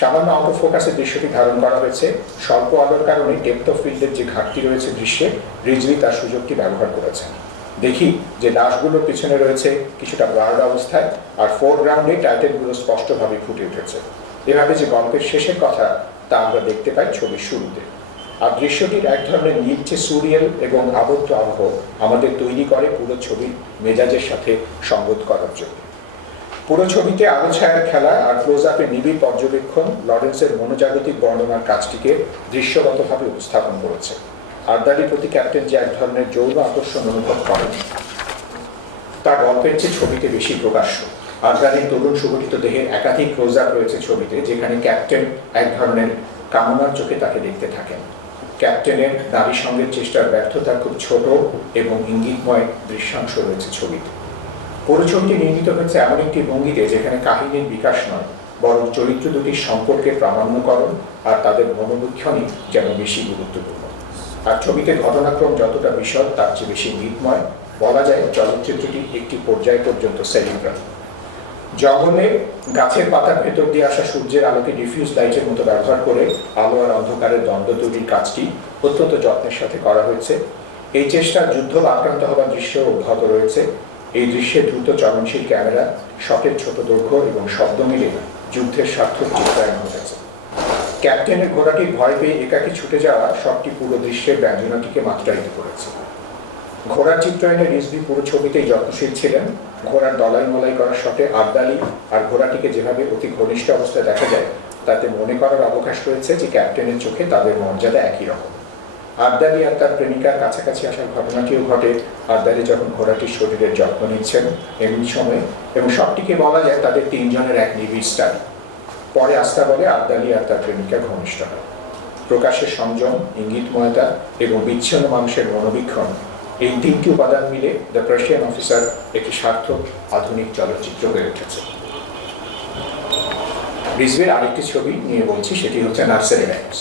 সামান্য আউট অফ ফোকাসের দৃশ্যটি ধারণ করা হয়েছে। স্বল্প আলোর কারণে ডেপথ অফ ফিল্ডের যে ঘাটতি রয়েছে দৃশ্যে, রিজভী তার সুযোগটি ব্যবহার করেছেন। দেখি যে লাশগুলোর পিছনে রয়েছে কিছুটা ব্লার্ড অবস্থায়, আর ফোরগ্রাউন্ডে টাইটেলগুলো স্পষ্টভাবে ফুটে উঠেছে। এভাবে যে গল্পের শেষের কথা, তা আমরা দেখতে পাই ছবির শুরুতে। আর দৃশ্যটির এক ধরনের নিচ্ছে সুরিয়াল এবং আবদ্ধ আবহ আমাদের তৈরি করে পুরো ছবির মেজাজের সাথে সঙ্গত করার জন্য। পুরো ছবিতে আলো ছায়ার খেলা আর ক্লোজ আপের নিবিড় পর্যবেক্ষণ লরেন্সের মনোজাগতিক বর্ণনার কাজটিকে দৃশ্যগতভাবে উপস্থাপন করেছে। আর্দালির প্রতি ক্যাপ্টেন যে এক ধরনের যৌন আকর্ষণ অনুভব করেন, তা গল্পের চেয়ে ছবিতে বেশি প্রকাশ্য। আর্দালির তরুণ সুগঠিত দেহের একাধিক ক্লোজ আপ রয়েছে ছবিতে, যেখানে ক্যাপ্টেন এক ধরনের কামনার চোখে তাকে দেখতে থাকেন। ক্যাপ্টেনের দাবি সঙ্গের চেষ্টার ব্যর্থতার খুব ছোট এবং ইঙ্গিতময় দৃশ্যাংশ রয়েছে ছবিতে। পুরো ছবিটি নির্মিত হয়েছে এমন একটি ভঙ্গিতে যেখানে কাহিনীর বিকাশ নয়, বরং চরিত্র দুটির সম্পর্কের প্রামাণ্যকরণ আর তাদের মনোবীক্ষণই যেন বেশি গুরুত্বপূর্ণ। আর ছবিতে ঘটনাক্রম যতটা বিশদ, তার চেয়ে বেশি গীতময়। বলা যায় চলচ্চিত্রটি একটি পর্যায় পর্যন্ত সেলিব্রাল। জঙ্গলে গাছের পাতার ভেতর দিয়ে আসা সূর্যের আলোকে ডিফিউজ লাইটের মতো ব্যবহার করে আলো আর অন্ধকারের দ্বন্দ্ব তৈরির কাজটি অত্যন্ত যত্নের সাথে করা হয়েছে। এই চেষ্টা যুদ্ধ আক্রান্ত হওয়ার দৃশ্য অব্যাহত রয়েছে। এই দৃশ্যে দ্রুত চলনশীল ক্যামেরা, শটের ছোট দৈর্ঘ্য এবং শব্দ মিলে যুদ্ধের সার্থক চিত্রায়ন ঘটেছে। ক্যাপ্টেনের ঘোড়াটি ভয় পেয়ে একাকী ছুটে যাওয়া শটটি পুরো দৃশ্যের ব্যঞ্জনাটিকে মাত্রায়িত করেছে। ঘোড়ার চিত্রায়নে রিজভী পুরো ছবিতেই যত্নশীল ছিলেন। ঘোড়ার দলাই মলাই করা শটে আর্দালি আর ঘোড়াটিকে যেভাবে অতি ঘনিষ্ঠ অবস্থায় দেখা যায়, তাতে মনে করার অবকাশ রয়েছে যে ক্যাপ্টেনের চোখে তাদের মর্যাদা একই রকম। আর্দালি আর তার প্রেমিকার কাছাকাছি আসার ঘটনাটিও ঘটে আর্দালি যখন ঘোড়াটির শরীরের যত্ন নিচ্ছেন এমনি সময়ে, এবং সবটিকে বলা যায় তাদের তিনজনের এক নিবিড় স্টাইল। পরে আস্থা বলে আর্দালি আর তার প্রেমিকা ঘনিষ্ঠ হয়। প্রকাশের সংযম, ইঙ্গিতময়তা এবং বিচ্ছিন্ন মানুষের মনোবীক্ষণ, এই তিনটি উপাদান মিলে দ্য প্রাশিয়ান অফিসার একটি সার্থক আধুনিক চলচ্চিত্র হয়ে উঠেছে। রিজভীর আরেকটি ছবি নিয়ে বলছি, সেটি হচ্ছে নার্সারি রাইমস।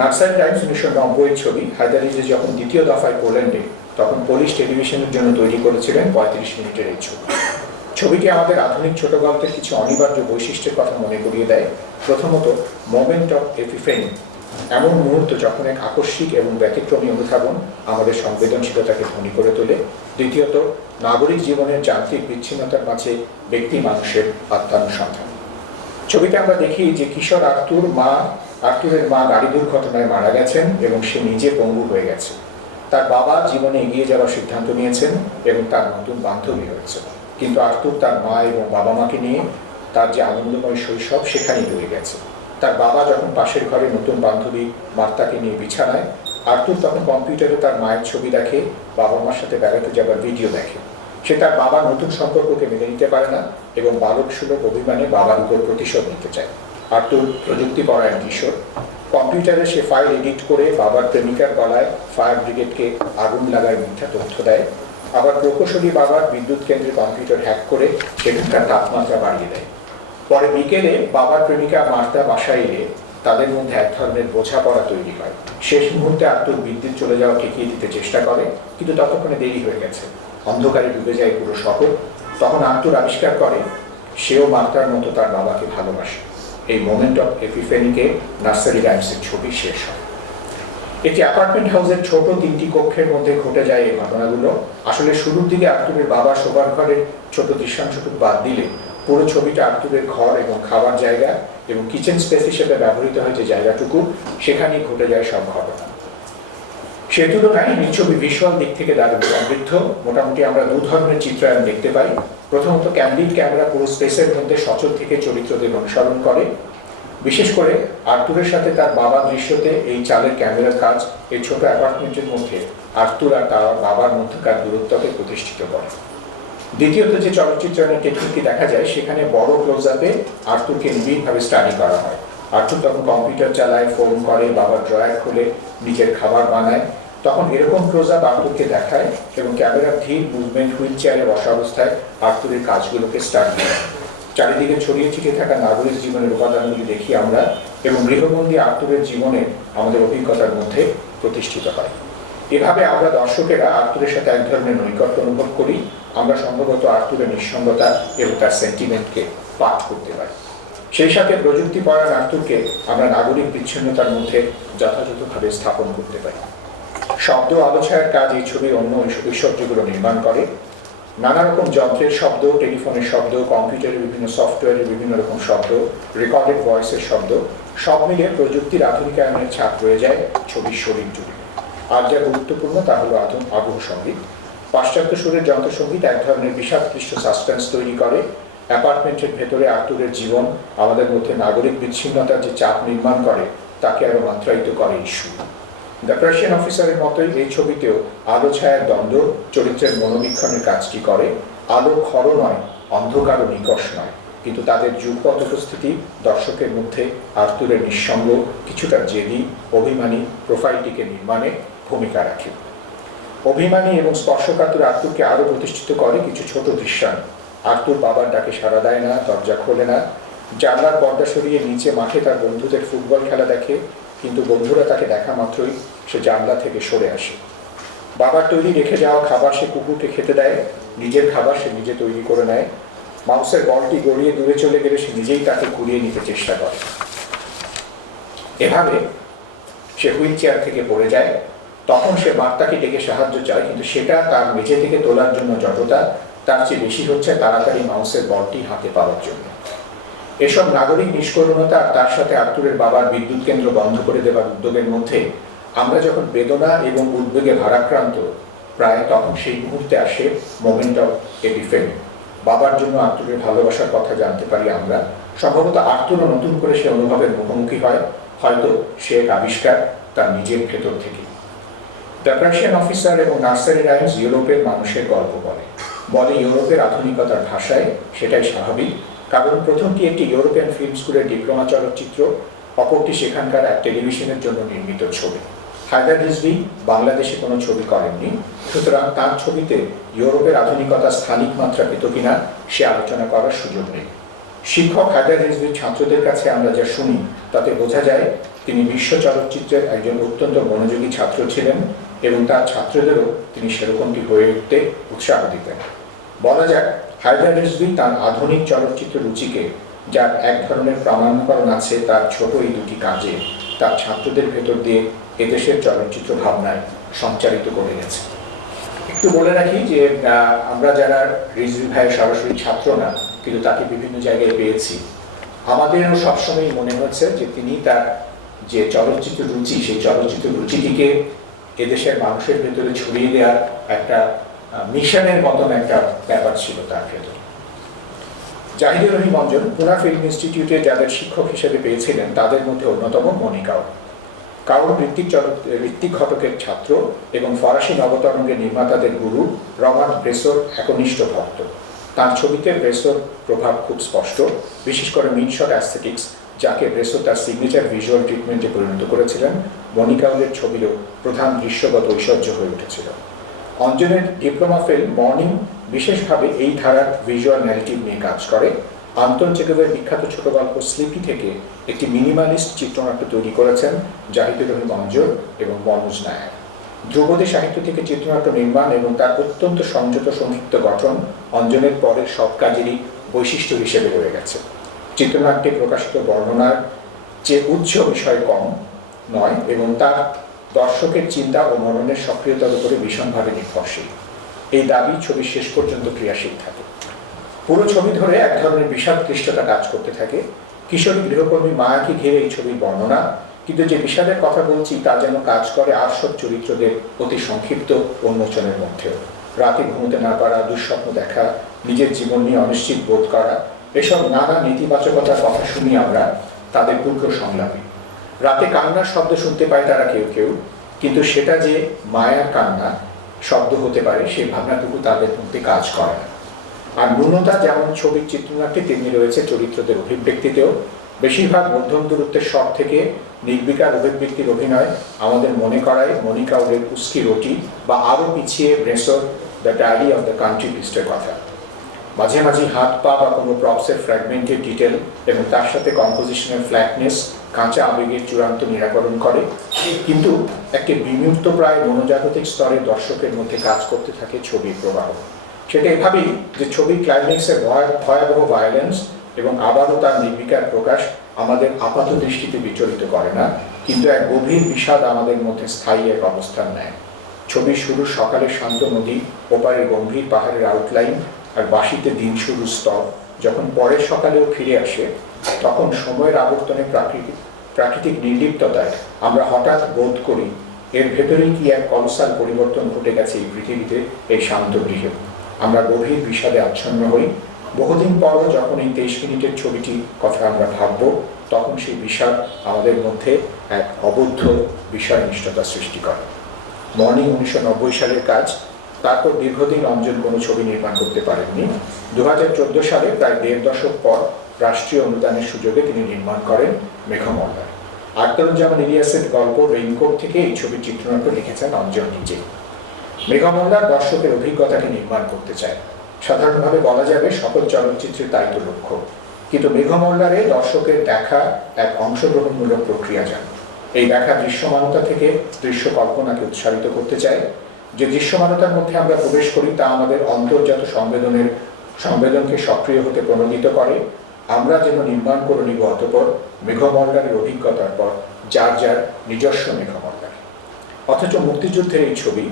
নার্সারি রাইমস 1990 ছবি। হায়দার রিজভী যখন দ্বিতীয় দফায় পোল্যান্ডে, তখন পোলিশ টেলিভিশনের জন্য তৈরি করেছিলেন 35 মিনিটের এই ছবি। ছবিটি আমাদের আধুনিক ছোট গল্পের কিছু অনিবার্য বৈশিষ্ট্যের কথা মনে করিয়ে দেয়। প্রথমত, মোমেন্ট অফ এপিফেনি, এমন মুহূর্ত যখন এক আকস্মিক এবং ব্যতিক্রমী অনুধাবন আমাদের সংবেদনশীলতাকে ধনী করে তোলে। দ্বিতীয়ত, নাগরিক জীবনের যান্ত্রিক বিচ্ছিন্নতার মাঝে ব্যক্তি মানুষের আত্মানুসন্ধান। ছবিতে আমরা দেখি যে কিশোর আর্তুরের মা গাড়ি দুর্ঘটনায় মারা গেছেন এবং সে নিজে পঙ্গু হয়ে গেছে। তার বাবা জীবনে এগিয়ে যাওয়ার সিদ্ধান্ত নিয়েছেন এবং তার নতুন বান্ধবী হয়েছে। কিন্তু আর্তুর তার মা এবং বাবা মাকে নিয়ে তার যে আনন্দময় শৈশব, সেখানেই রয়ে গেছে। তার বাবা যখন পাশের ঘরে নতুন বান্ধবী মার্তাকে নিয়ে বিছানায়, আর্তুর তখন কম্পিউটারে তার মায়ের ছবি দেখে, বাবা মার সাথে বেড়াতে যাবার ভিডিও দেখে। সে তার বাবার নতুন সম্পর্ককে মেনে নিতে পারে না এবং বালক সুলভ অভিমানে বাবার উপর প্রতিশোধ নিতে চায়। আর্তুর প্রযুক্তি পরায়ণ কিশোর। কম্পিউটারে সে ফাইল এডিট করে বাবার প্রেমিকার গলায় ফায়ার ব্রিগেডকে আগুন লাগার মিথ্যা তথ্য দেয়। আবার প্রকৌশলী বাবার বিদ্যুৎ কেন্দ্রের কম্পিউটার হ্যাক করে সেখানকার তাপমাত্রা বাড়িয়ে দেয়। পরে বিকেলে বাবার প্রেমিকা মার্তা বাসায় এলে তাদের মধ্যে এক ধরনের বোঝাপড়া তৈরি হয়। শেষ মুহূর্তে আর্তুর বিদ্যুৎ চলে যাওয়া ঠেকিয়ে দিতে চেষ্টা করে, কিন্তু ততক্ষণে দেরি হয়ে গেছে। অন্ধকারে ডুবে যায় পুরো শহর। তখন আর্তুর আবিষ্কার করে সেও মার্তার মতো তার বাবাকে ভালোবাসে। এই মোমেন্ট অফ এপিফেনিকে নার্সারি রাইমসের ছবি শেষ হয়। একটি অ্যাপার্টমেন্ট হাউসের ছোট 3টি কক্ষের মধ্যে ঘটে যায় এই ঘটনাগুলো। আসলে শুরুর দিকে আর্তুরের বাবা শোবার ঘরের ছোট দৃশ্যাংশটুকু বাদ দিলে পুরো ছবিটা আর্তুরের ঘর এবং খাবার জায়গা এবং কিচেন স্পেস হিসেবে ব্যবহৃত হয় যে জায়গাটুকু, সেখানেই ঘটে যায় সব ঘটনা। সে তুলনায় লিচ্ছবি ভিজুয়াল দিক থেকে দারুণ সমৃদ্ধ। মোটামুটি আমরা দু ধরনের চিত্রায়ন দেখতে পাই। প্রথমত, ক্যান্ডিড ক্যামেরা পুরো স্পেসের মধ্যে সচল থেকে চরিত্রদের অনুসরণ করে। বিশেষ করে আর্তুরের সাথে তার বাবা দৃশ্যতে এই চালের ক্যামেরার কাজ এই ছোট অ্যাপার্টমেন্টের মধ্যে আর্তুর আর তার বাবার মধ্যকার দূরত্বকে প্রতিষ্ঠিত করে। দ্বিতীয়ত যে চলচ্চিত্রায়নের টেকনিকটি দেখা যায় সেখানে বড় ক্লোজ আপে আর্তুরকে নিবিড়ভাবে স্টাডি করা হয়। আর্তুর তখন কম্পিউটার চালায়, ফোন করে, বাবার ড্রয়ার খুলে নিজের খাবার বানায়। তখন এরকম ক্লোজ আপ আর্তুরকে দেখায় এবং ক্যামেরার ধীর মুভমেন্ট, হুইল চেয়ারে বসা অবস্থায় আর্তুরের কাজগুলোকে স্টাডি করে। চারিদিকে ছড়িয়ে ছিটিয়ে থাকা নাগরিক জীবনের উপাদানগুলি দেখি আমরা এবং গৃহবন্দী আর্তুরের জীবনে আমাদের অভিজ্ঞতার মধ্যে প্রতিষ্ঠিত হয়। এভাবে আমরা দর্শকেরা আর্তুরের সাথে এক ধরনের নৈকট্য অনুভব করি। আমরা সম্ভবত আর্তুরের নিঃসঙ্গতা এবং তার সেন্টিমেন্টকে পাঠ করতে পারি। সেই সাথে প্রযুক্তি পরায়ণ আর্তুরকে আমরা নাগরিক বিচ্ছিন্নতার মধ্যে যথাযথভাবে স্থাপন করতে পারি। শব্দ আলোছায়ার কাজ এই ছবির অন্য ঐশ্বর্যগুলো নির্মাণ করে। নানা রকম যন্ত্রের শব্দ, টেলিফোনের শব্দ, কম্পিউটারের বিভিন্ন সফটওয়্যারের বিভিন্ন রকম শব্দ, রেকর্ডেড ভয়েসের শব্দ, সব মিলিয়ে প্রযুক্তির আধুনিকায়নের ছাপ রয়ে যায় ছবির শরীর জুড়ে। আর যা গুরুত্বপূর্ণ তা হলো আবহ সঙ্গীত। পাশ্চাত্য সুরের যন্ত্রসঙ্গীত এক ধরনের বিষাদকৃষ্ট সাসপেন্স তৈরি করে। অ্যাপার্টমেন্টের ভেতরে আর্তুরের জীবন আমাদের মধ্যে নাগরিক বিচ্ছিন্নতার যে চাপ নির্মাণ করে তাকে আরো মাত্রায়িত করে ইস্যু। দ্য পার্সিয়ান অফিসারের মতোই এই ছবিতেও আলো ছায়ার দ্বন্দ্ব চরিত্রের মনোবীক্ষণের কাজটি করে। আলো খর নয়, অন্ধকার ও নিকষ নয়, কিন্তু তাদের যুগপৎ উপস্থিতি দর্শকের মধ্যে আর্তুরের নিঃসঙ্গ, কিছুটা জেদি, অভিমানী প্রোফাইলটিকে নির্মাণে ভূমিকা রাখে। অভিমানী এবং স্পর্শকাতর আর্তুরকে আরও প্রতিষ্ঠিত করে কিছু ছোট দৃশ্যায়ন। আর্তুর বাবার ডাকে সাড়া দেয় না, দরজা খোলে না, জানলার পর্দা সরিয়ে নিচে মাঠে তার বন্ধুদের ফুটবল খেলা দেখে, কিন্তু বন্ধুরা তাকে দেখা মাত্রই সে জানলা থেকে সরে আসে। বাবার তৈরি রেখে যাওয়া খাবার সে কুকুরকে খেতে দেয়, নিজের খাবার সে নিজে তৈরি করে নেয়। মাউসের বলটি গড়িয়ে দূরে চলে গেলে সে নিজেই তাকে কুড়িয়ে নিতে চেষ্টা করে। এভাবে সে হুইল চেয়ার থেকে পড়ে যায়। তখন সে বার্তাকে ডেকে সাহায্য চায়, কিন্তু সেটা তার মেঝে থেকে তোলার জন্য যতটা, তার চেয়ে বেশি হচ্ছে তাড়াতাড়ি মাউসের বলটি হাতে পাওয়ার জন্য। এসব নাগরিক নিষ্করুণতা আর তার সাথে আর্তুরের বাবার বিদ্যুৎ কেন্দ্র বন্ধ করে দেওয়ার উদ্যোগের মধ্যে আমরা যখন বেদনা এবং উদ্বেগে ভারাক্রান্ত, প্রায় তখন সেই মুহূর্তে আসে মোমেন্ট অফ এপিফেনি। বাবার জন্য আর্তুরের ভালোবাসার কথা জানতে পারি আমরা। সম্ভবত আর্তুরও নতুন করে সে অনুভবের মুখোমুখি হয়, হয়তো সে এক আবিষ্কার তার নিজের ভেতর থেকে। দ্য পার্সিয়ান অফিসার এবং নার্সারি রাইমস ইউরোপের মানুষের গল্প বলে ইউরোপের আধুনিকতার ভাষায়। সেটাই স্বাভাবিক, কারণ প্রথমটি একটি ইউরোপিয়ান ফিল্ম স্কুলের ডিপ্লোমা চলচ্চিত্র, অপরটি সেখানকার এক টেলিভিশনের জন্য নির্মিত ছবি। হায়দার রিজভী বাংলাদেশে কোনো ছবি করেননি, সুতরাং তার ছবিতে ইউরোপের আধুনিকতা স্থানিক মাত্রা পেত কিনা সে আলোচনা করার সুযোগ নেই। শিক্ষক হায়দার রিজভীর ছাত্রদের কাছে আমরা যা শুনি তাতে বোঝা যায় তিনি বিশ্ব চলচ্চিত্রের একজন অত্যন্ত মনোযোগী ছাত্র ছিলেন এবং তার ছাত্রদেরও তিনি সেরকমটি হয়ে উঠতে উৎসাহ দিতেন। বলা যাক, হায়দার রিজভী তার আধুনিক চলচ্চিত্র রুচিকে, যার এক ধরনের প্রমাণীকরণ আছে তার ছোট এই দুটি কাজে, তার ছাত্রদের ভেতর দিয়ে এদেশের চলচ্চিত্র ভাবনায় সঞ্চারিত করে গেছে। একটু বলে রাখি যে আমরা যারা রিজভী ভাইয়ের সরাসরি ছাত্র না, কিন্তু তাকে বিভিন্ন জায়গায় পেয়েছি, আমাদেরও সবসময় মনে হচ্ছে যে তিনি তার যে চলচ্চিত্র রুচি, সেই চলচ্চিত্র রুচিটিকে এদেশের মানুষের ভেতরে ছড়িয়ে দেওয়ার একটা মিশনের মতন একটা ব্যাপার ছিল তার ভেতরে। জাহিদুর রহিম অঞ্জন পুনা ফিল্ম ইনস্টিটিউটে যাদের শিক্ষক হিসেবে পেয়েছিলেন তাদের মধ্যে অন্যতম মনিকাও। কারণ ঋত্বিক ঘটকের ছাত্র এবং ফরাসি নবতরঙ্গের নির্মাতাদের গুরু রবার্ট ব্রেসোর একনিষ্ঠ ভক্ত। তার ছবিতে ব্রেসোর প্রভাব খুব স্পষ্ট, বিশেষ করে মিডশট অ্যাস্থেটিক্স, যাকে ব্রেসো তার সিগনেচার ভিজুয়াল ট্রিটমেন্টে পরিণত করেছিলেন, মনিকাউলের ছবিরও প্রধান দৃশ্যগত ঐশ্বর্য হয়ে উঠেছিল। অঞ্জনের ডিপ্লোমা ফিল্ম মর্নিং বিশেষভাবে এই ধারার ভিজুয়াল ন্যারেটিভ নিয়ে কাজ করে। আন্তন চেকোভের বিখ্যাত ছোট গল্প স্লিপি থেকে একটি মিনিমালিস্ট চিত্রনাট্য তৈরি করেছেন জাহিদুর রহিম অঞ্জন এবং মনোজ নায়ার। ধ্রুপদী সাহিত্য থেকে চিত্রনাট্য নির্মাণ এবং তার অত্যন্ত সংযত সংক্ষিপ্ত গঠন অঞ্জনের পরের সব কাজেরই বৈশিষ্ট্য হিসেবে রয়ে গেছে। চিত্রনাট্যে প্রকাশিত বর্ণনার যে উচ্চ বিষয় কম নয় এবং তার দর্শকের চিন্তা ও মননের সক্রিয়তার উপরে ভীষণভাবে নির্ভরশীল। এই দাবি ছবি শেষ পর্যন্ত ক্রিয়াশীল থাকে। পুরো ছবি ধরে এক ধরনের বিষাদ ক্লিষ্টতা কাজ করতে থাকে। কিশোরী গৃহকর্মী মায়াকে ঘিরে এই ছবির বর্ণনা, কিন্তু যে বিষাদের কথা বলছি তা যেন কাজ করে আর সব চরিত্রদের অতি সংক্ষিপ্ত উন্মোচনের মধ্যেও। রাতে ঘুমোতে না পারা, দুঃস্বপ্ন দেখা, নিজের জীবন নিয়ে অনিশ্চিত বোধ করা, এসব নানা নেতিবাচকতার কথা শুনি আমরা তাদের পুরো সংলাপে। রাতে কান্নার শব্দ শুনতে পায় তারা কেউ কেউ, কিন্তু সেটা যে মায়ার কান্না শব্দ হতে পারে সেই ভাবনাটুকু তাদের মধ্যে কাজ করে না। আর ন্যূনতা যেমন ছবির চিত্রনাট্যে তেমনি রয়েছে চরিত্রদের অভিব্যক্তিতেও। বেশিরভাগ মধ্যম দূরত্বের শট থেকে নির্বিকার অভিব্যক্তির অভিনয় আমাদের মনে করায় মনিকা ওদের উস্কি রুটি বা আরও পিছিয়ে ব্রেসর the diary of the country পিস্টের কথা। মাঝে মাঝে হাত পা বা কোনো প্রপসের ফ্র্যাগমেন্টের ডিটেল এবং তার সাথে কম্পোজিশনের ফ্ল্যাটনেস কাঁচা আবেগের চূড়ান্ত নিরাকরণ করে, কিন্তু একটি বিমূর্ত প্রায় মনোজাগতিক স্তরে দর্শকের মধ্যে কাজ করতে থাকে ছবির প্রবাহ। সেটা এভাবেই যে ছবির ক্লাইম্যাক্সের ভয়াবহ ভায়োলেন্স এবং আবারও তার নির্বিকার প্রকাশ আমাদের আপাত দৃষ্টিতে বিচলিত করে না, কিন্তু এক গভীর বিষাদ আমাদের মধ্যে স্থায়ী এক অবস্থান নেয়। ছবির শুরুর সকালে শান্ত নদী, ওপারের গম্ভীর পাহাড়ের আউটলাইন আর বাঁশিতে দিন শুরুর স্তর যখন পরের সকালেও ফিরে আসে, তখন সময়ের আবর্তনে প্রাকৃতিক নির্লিপ্ততায় আমরা হঠাৎ বোধ করি এর ভেতরেই কি এক কলসাল পরিবর্তন ঘটে গেছে এই পৃথিবীতে, এই শান্ত গৃহে। আমরা গভীর বিষাদে আচ্ছন্ন হই। বহুদিন পরও যখন এই 23 মিনিটের ছবিটির কথা আমরা ভাবব, তখন সেই বিষাদ আমাদের মধ্যে এক অবদ্ধ বিষয়নিষ্ঠতা সৃষ্টি করে। মর্নিং 1990 সালের কাজ, তারপর দীর্ঘদিন অঞ্জন কোনো ছবি নির্মাণ করতে পারেননি। 2014 সালে প্রায় 1.5 দশক পর রাষ্ট্রীয় অনুদানের সুযোগে তিনি নির্মাণ করেন মেঘমল্লার। আখতারুজ্জামান ইলিয়াসের গল্প রেইনকোট থেকে এই ছবির চিত্রনাট্য লিখেছেন অঞ্জন নিজে। মেঘমল্লার দর্শকের অভিজ্ঞতাকে নির্মাণ করতে চায়। সাধারণভাবে বলা যাবে সকল চলচ্চিত্রের তাই তো লক্ষ্য, কিন্তু মেঘমল্লারে দর্শকের দেখা এক অংশগ্রহণমূলক প্রক্রিয়া যান। এই দেখা দৃশ্যমানতা থেকে দৃশ্য কল্পনাকে উৎসাহিত করতে চায়। যে দৃশ্যমানতার মধ্যে আমরা প্রবেশ করি তা আমাদের অন্তর্জাত সংবেদনকে সক্রিয় হতে প্রণোদিত করে। আমরা যেন নির্মাণ করে নিব অতঃপর মেঘমল্লারের অভিজ্ঞতার পর যার যার নিজস্ব মেঘমল্লার। অথচ মুক্তিযুদ্ধের এই ছবি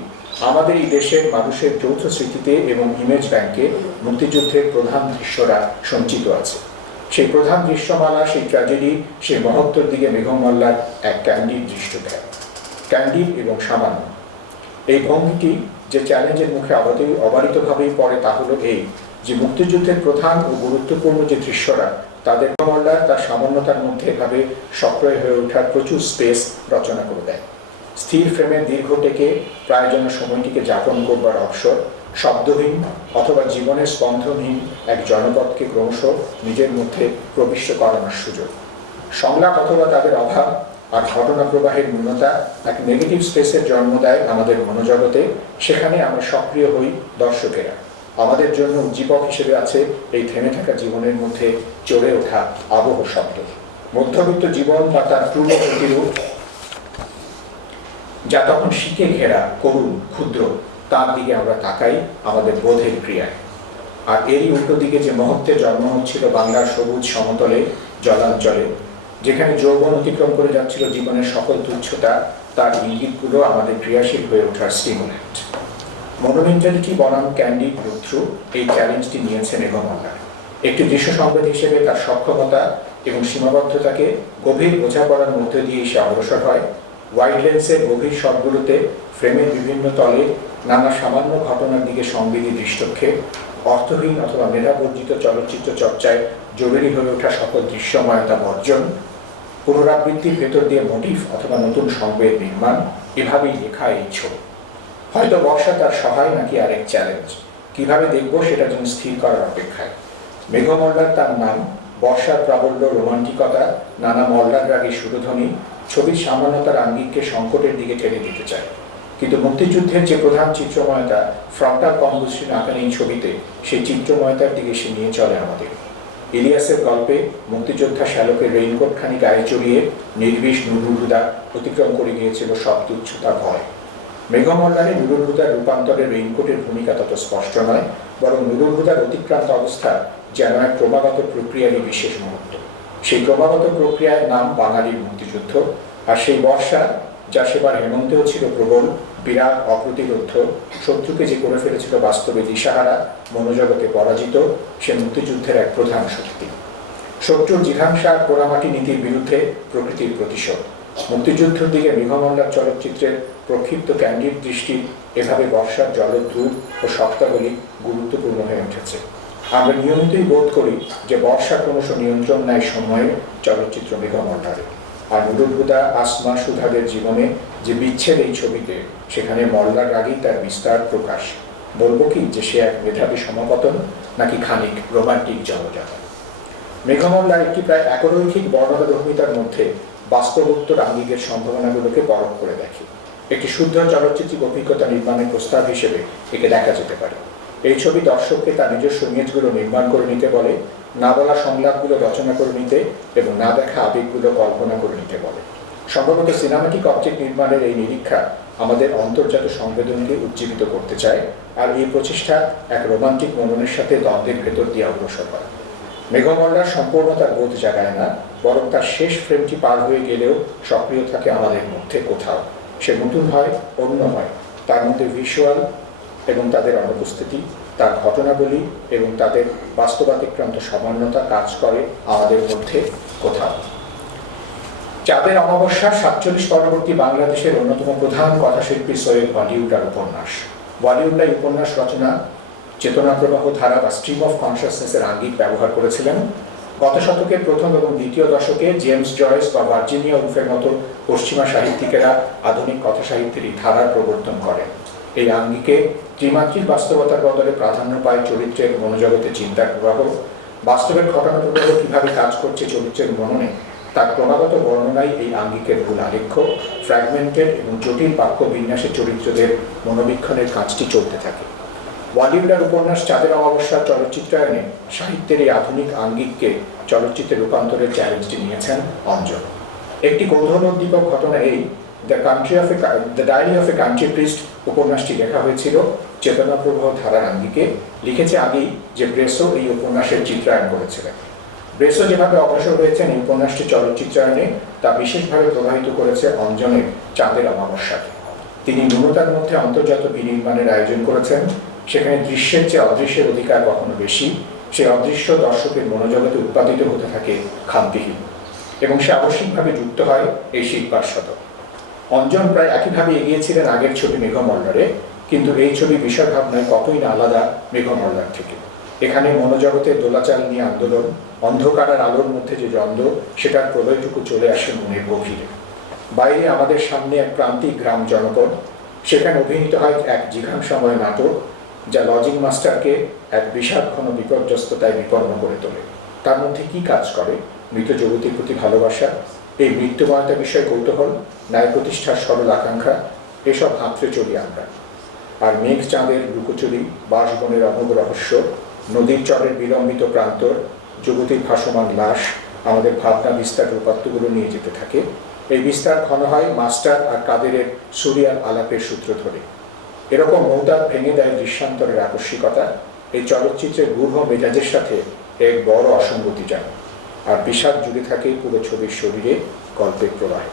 আমাদের এই দেশের মানুষের যৌথ স্মৃতিতে এবং ইমেজ ব্যাংকে মুক্তিযুদ্ধের প্রধান দৃশ্যরা সঞ্চিত আছে। সেই প্রধান দৃশ্যমালা, সেই ট্র্যাজেডি, সেই মহত্তর দিকে মেঘমল্লার এক ক্যান্ডিড দৃষ্টি দেয়। ক্যান্ডিড এবং সামান্য এই ভঙ্গিটি যে চ্যালেঞ্জের মুখে অবারিতভাবেই পড়ে তা হলো এই যে মুক্তিযুদ্ধের প্রধান ও গুরুত্বপূর্ণ যে দৃশ্যরা তাদের মেঘমল্লার তার সামান্যতার মধ্যে এভাবে সক্রিয় হয়ে ওঠার প্রচুর স্পেস রচনা করে দেয়। স্থির ফ্রেমের দীর্ঘ টেকে প্রায় যেন সময়টিকে যাপন করবার অবসর, শব্দহীন অথবা জীবনের স্পন্দনহীন এক জনপদকে ক্রমশ নিজের মধ্যে প্রবিষ্ট করানোর সুযোগ। সংলাপ অথবা তাদের অভাব আর ঘটনা প্রবাহের ন্যূনতা এক নেগেটিভ স্পেসের জন্ম দেয় আমাদের মনোজগতে। সেখানে আমরা সক্রিয় হই দর্শকেরা। আমাদের জন্য উজ্জীবক হিসেবে আছে এই থেমে থাকা জীবনের মধ্যে চড়ে ওঠা আবহ শব্দ। মধ্যবিত্ত জীবন বা তার ক্রূর প্রতিরূপ যা তখন শিকে ঘেরা, করুণ, ক্ষুদ্র, তার দিকে আমরা তাকাই আমাদের বোধের ক্রিয়ায়। আর এরই উল্টো দিকে যে মুহূর্তে জন্ম হচ্ছিল বাংলার সবুজ সমতলে, জলাঞ্চলে, যেখানে যৌবন অতিক্রম করে যাচ্ছিল জীবনের সকল তুচ্ছতা, তার ইঙ্গিতগুলো আমাদের ক্রিয়াশীল হয়ে ওঠার স্টিমুলেন্ট। মনোমেন্টালিটি বনাম ক্যান্ডিড ব্রেকথ্রু এই চ্যালেঞ্জটি নিয়েছেন মেঘমল্লার। একটি দৃশ্য সংবেদ হিসেবে তার সক্ষমতা এবং সীমাবদ্ধতাকে গভীর বোঝাপড়ার মধ্যে দিয়ে সে অগ্রসর হয়। ওয়াইড লেন্সের গভীর শটগুলোতে ফ্রেমের বিভিন্ন তলে নানা সামান্য ঘটনার দিকে সংবেদী দৃষ্টক্ষেপ, অর্থহীন অথবা মেধাবর্জিত চলচ্চিত্র চর্চায় জরুরি হয়ে ওঠা সকল দৃশ্যময়তা বর্জন, পুনরাবৃত্তির ভেতর দিয়ে মোটিভ অথবা নতুন সংবেদ নির্মাণ, এভাবেই লেখা এই ছবি। হয়তো বর্ষা তার সহায় নাকি আরেক চ্যালেঞ্জ, কিভাবে দেখবো সেটা যেন স্থির করার অপেক্ষায়। মেঘমল্লার তার নাম, বর্ষার প্রাবল্য, রোমান্টিকতা, নানা মল্লার রাগে সুরধ্বনি ছবির সামান্যতার আঙ্গিককে সংকটের দিকে ঠেলে দিতে চায়। কিন্তু মুক্তিযুদ্ধের যে প্রধান চিত্রময়তা ফ্রন্টাল কম্পোজিশন আঁকান এই ছবিতে, সেই চিত্রময়তার দিকে সে নিয়ে চলে আমাদের। ইলিয়াসের গল্পে মুক্তিযোদ্ধা শ্যালকের রেইনকোটখানি গায়ে চড়িয়ে নির্বিষ নুরুল হুদা অতিক্রম করে গিয়েছিল সব তুচ্ছতা ভয়। মেঘমল্লারে নুরুল হুদার রূপান্তরের রেইনকোটের ভূমিকা তত স্পষ্ট নয়, বরং নুরুল হুদার অতিক্রান্ত অবস্থা যেন এক ক্রমাগত প্রক্রিয়ারই বিশেষ মুহূর্ত। সেই ক্রমাগত প্রক্রিয়ার নাম বাঙালির মুক্তিযুদ্ধ। আর সেই বর্ষা, যা সেবার হেমন্তেও ছিল প্রবল, বিরাট, অপ্রতিরোধ্য, শত্রুকে যে করে ফেলেছিল বাস্তবে দিশাহারা, মনোজগতে পরাজিত, সে মুক্তিযুদ্ধের এক প্রধান শক্তি। শত্রুর জিঘাংসা, পোড়ামাটি নীতির বিরুদ্ধে প্রকৃতির প্রতিশোধ। মুক্তিযুদ্ধের দিকে মেঘমল্লার চলচ্চিত্রের প্রক্ষিপ্ত ক্যান্ডিড দৃষ্টি এভাবে বর্ষার জলদ্রুত ও সপ্তাহগুলি গুরুত্বপূর্ণ হয়ে উঠেছে। আমরা নিয়মিতই বোধ করি যে বর্ষা ক্রমশ নিয়ন্ত্রণ নেয় সময়ের চলচ্চিত্র মেঘমল্লারে। আর নুরুল হুদা, আসমা, সুধাদের জীবনে যে বিচ্ছেদ এই ছবিতে, সেখানে মল্লার রাগেই তার বিস্তার প্রকাশ। বলবো কি যে সে এক মেধাবী সমাপতন, নাকি খানিক রোমান্টিক জলযাপন? মেঘমল্লার একটি প্রায় একরৈখিক বর্ণনাধর্মিতার মধ্যে বাস্তবোত্তর আঙ্গিকের সম্ভাবনাগুলোকে পরখ করে দেখে। একটি শুদ্ধ চলচ্চিত্রিক অভিজ্ঞতা নির্মাণের প্রস্তাব হিসেবে একে দেখা যেতে পারে। এই ছবি দর্শককে তার নিজস্ব ইমেজগুলো নির্মাণ করে নিতে বলে, না বলা সংলাপগুলো রচনা করে নিতে এবং না দেখা আবেগগুলো কল্পনা করে নিতে বলে। সম্ভবত সিনেমাটিক অবজেক্ট নির্মাণের এই নিরীক্ষা আমাদের অন্তর্জাত সংবেদনকে উজ্জীবিত করতে চায়, আর এই প্রচেষ্টা এক রোমান্টিক মননের সাথে দ্বন্দ্বের ভেতর দিয়ে অগ্রসর হয়। মেঘমল্লার সম্পূর্ণতার বোধ জাগায় না, বরং তার শেষ ফ্রেমটি পার হয়ে গেলেও সক্রিয় থাকে আমাদের মধ্যে কোথাও। সে নতুন হয়, অন্য হয়। তার মধ্যে ভিজুয়াল এবং তাদের অনুপস্থিতি, তার ঘটনাবলী এবং তাদের বাস্তবাতিক্রান্ত সামান্যতা কাজ করে আমাদের মধ্যে কোথাও। চাঁদের অমাবস্যা 47 পরবর্তী বাংলাদেশের অন্যতম প্রধান কথাশিল্পী সৈয়দ বলিউডার উপন্যাস। বলিউড এই উপন্যাস রচনা চেতনা প্রবাহ ধারা বা স্ট্রিম অফ কনসিয়াসনেসের আঙ্গিক ব্যবহার করেছিলেন। গত শতকের প্রথম এবং দ্বিতীয় দশকে জেমস জয়েস বা ভার্জিনিয়া উলফের মতো পশ্চিমা সাহিত্যিকেরা আধুনিক কথা সাহিত্যের এই ধারার প্রবর্তন করেন। এই আঙ্গিকে ত্রিমাত্রিক বাস্তবতার বদলে প্রাধান্য পায় চরিত্রের মনোজগতে চিন্তার প্রবাহ। বাস্তবের ঘটনা প্রবাহ কীভাবে কাজ করছে চরিত্রের মননে, তার ক্রমাগত বর্ণনায় এই আঙ্গিকের মূল আলেখ্য। ফ্র্যাগমেন্টেড এবং জটিল বাক্য বিন্যাসে চরিত্রদের মনোবীক্ষণের কাজটি চলতে থাকে। বলিউডের উপন্যাস চাঁদের অমাবস্যা চলচ্চিত্রায়নে সাহিত্যের এই আধুনিক আঙ্গিককে চলচ্চিত্রে রূপান্তরের চ্যালেঞ্জটি নিয়েছেন অঞ্জন। একটি কৌতূহলোদ্দীপক ঘটনা এই, the diary of a country priest উপন্যাসটি লেখা হয়েছিল চেতনা প্রবাহ ধারার আঙ্গিকে। লিখেছে আগেই যে ব্রেসো এই উপন্যাসের চিত্রায়ন করেছিলেন। ব্রেসো যেভাবে অগ্রসর হয়েছেন এই উপন্যাসটি চলচ্চিত্রায়নে, তা বিশেষভাবে প্রভাবিত করেছে অঞ্জনের চাঁদের অমাবস্যাকে। তিনি ন্যূনতার মধ্যে অন্তর্জাত বিনির্মাণের আয়োজন করেছেন। সেখানে দৃশ্যের চেয়ে অদৃশ্যের অধিকার কখনো বেশি। সেই অদৃশ্য দর্শকের মনোজগতে উৎপাদিত হতে থাকে খামতিহীন, এবং সে আবশ্যিকভাবে যুক্ত হয় এই শিল্পার সাথে। অঞ্জন প্রায় একইভাবে এগিয়েছিলেন আগের ছবি মেঘমল্লারে, কিন্তু এই ছবি বিষয় ভাবনায় কতই না আলাদা মেঘমল্লার থেকে। এখানে মনোজগতের দোলাচাল নিয়ে আন্দোলন, অন্ধকার আর আলোর মধ্যে যে দ্বন্দ্ব, সেটার প্রলয়টুকু চলে আসে মনের গভীরে। বাইরে আমাদের সামনে এক প্রান্তিক গ্রাম জনপদ, সেখানে অভিনীত হয় এক জিঘাংসাময় নাটক, যা লজিং মাস্টারকে এক বিষাদঘন বিপর্যস্ততায় বিপন্ন করে তোলে। তার মধ্যে কি কাজ করে? মৃত যুবতীর প্রতি ভালোবাসা, এই মৃত্যুময়তা বিষয়ে কৌতূহল, ন্যায় প্রতিষ্ঠার সরল আকাঙ্ক্ষা, এসব হাতড়ে চলি আমরা। আর মেঘ চাঁদের লুকোচুরি, বাঁশবনের অমোঘ রহস্য, নদীর চরের বিলম্বিত প্রান্তর, যুবতীর ভাসমান লাশ আমাদের ভাবনা বিস্তার উপাত্তগুলো নিয়ে যেতে থাকে। এই বিস্তার ঘন হয় মাস্টার আর কাদেরের সুরিয়াল আলাপের সূত্র ধরে। এরকম মৌতার ভেঙে দেয় দৃশ্যান্তরের আকস্মিকতা। এই চলচ্চিত্রের গূঢ় মেজাজের সাথে এক বড় অসঙ্গতি জানে, আর বিষাদ জুড়ে থাকে পুরো ছবির শরীরে, গল্পের প্রবাহে।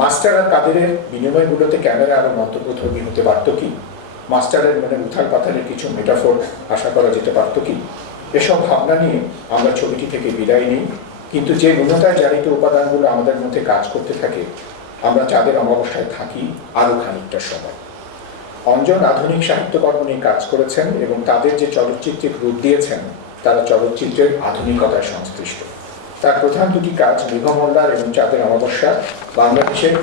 মাস্টার আর কাদেরের বিনিময়গুলোতে ক্যামেরা আরও মন্তব্যধর্মী হতে পারত কি? মাস্টারের মনে উথাল পাথালের কিছু মেটাফোর আশা করা যেতে পারত কি? এসব ভাবনা নিয়ে আমরা ছবিটি থেকে বিদায় নিই, কিন্তু যে ন্যূনতায় জারিত উপাদানগুলো আমাদের মধ্যে কাজ করতে থাকে, আমরা চাঁদের অমাবস্যায় থাকি আরও খানিকটা সময়। অঞ্জন আধুনিক সাহিত্যকর্ম নিয়ে কাজ করেছেন এবং তাদের যে চলচ্চিত্রিক রূপ দিয়েছেন, তারা চলচ্চিত্রের আধুনিকতায় সংশ্লিষ্ট। তার প্রধান দুটি কাজ, মেঘমল্লার এবং চাঁদের অমাবস্যা, বাংলাদেশের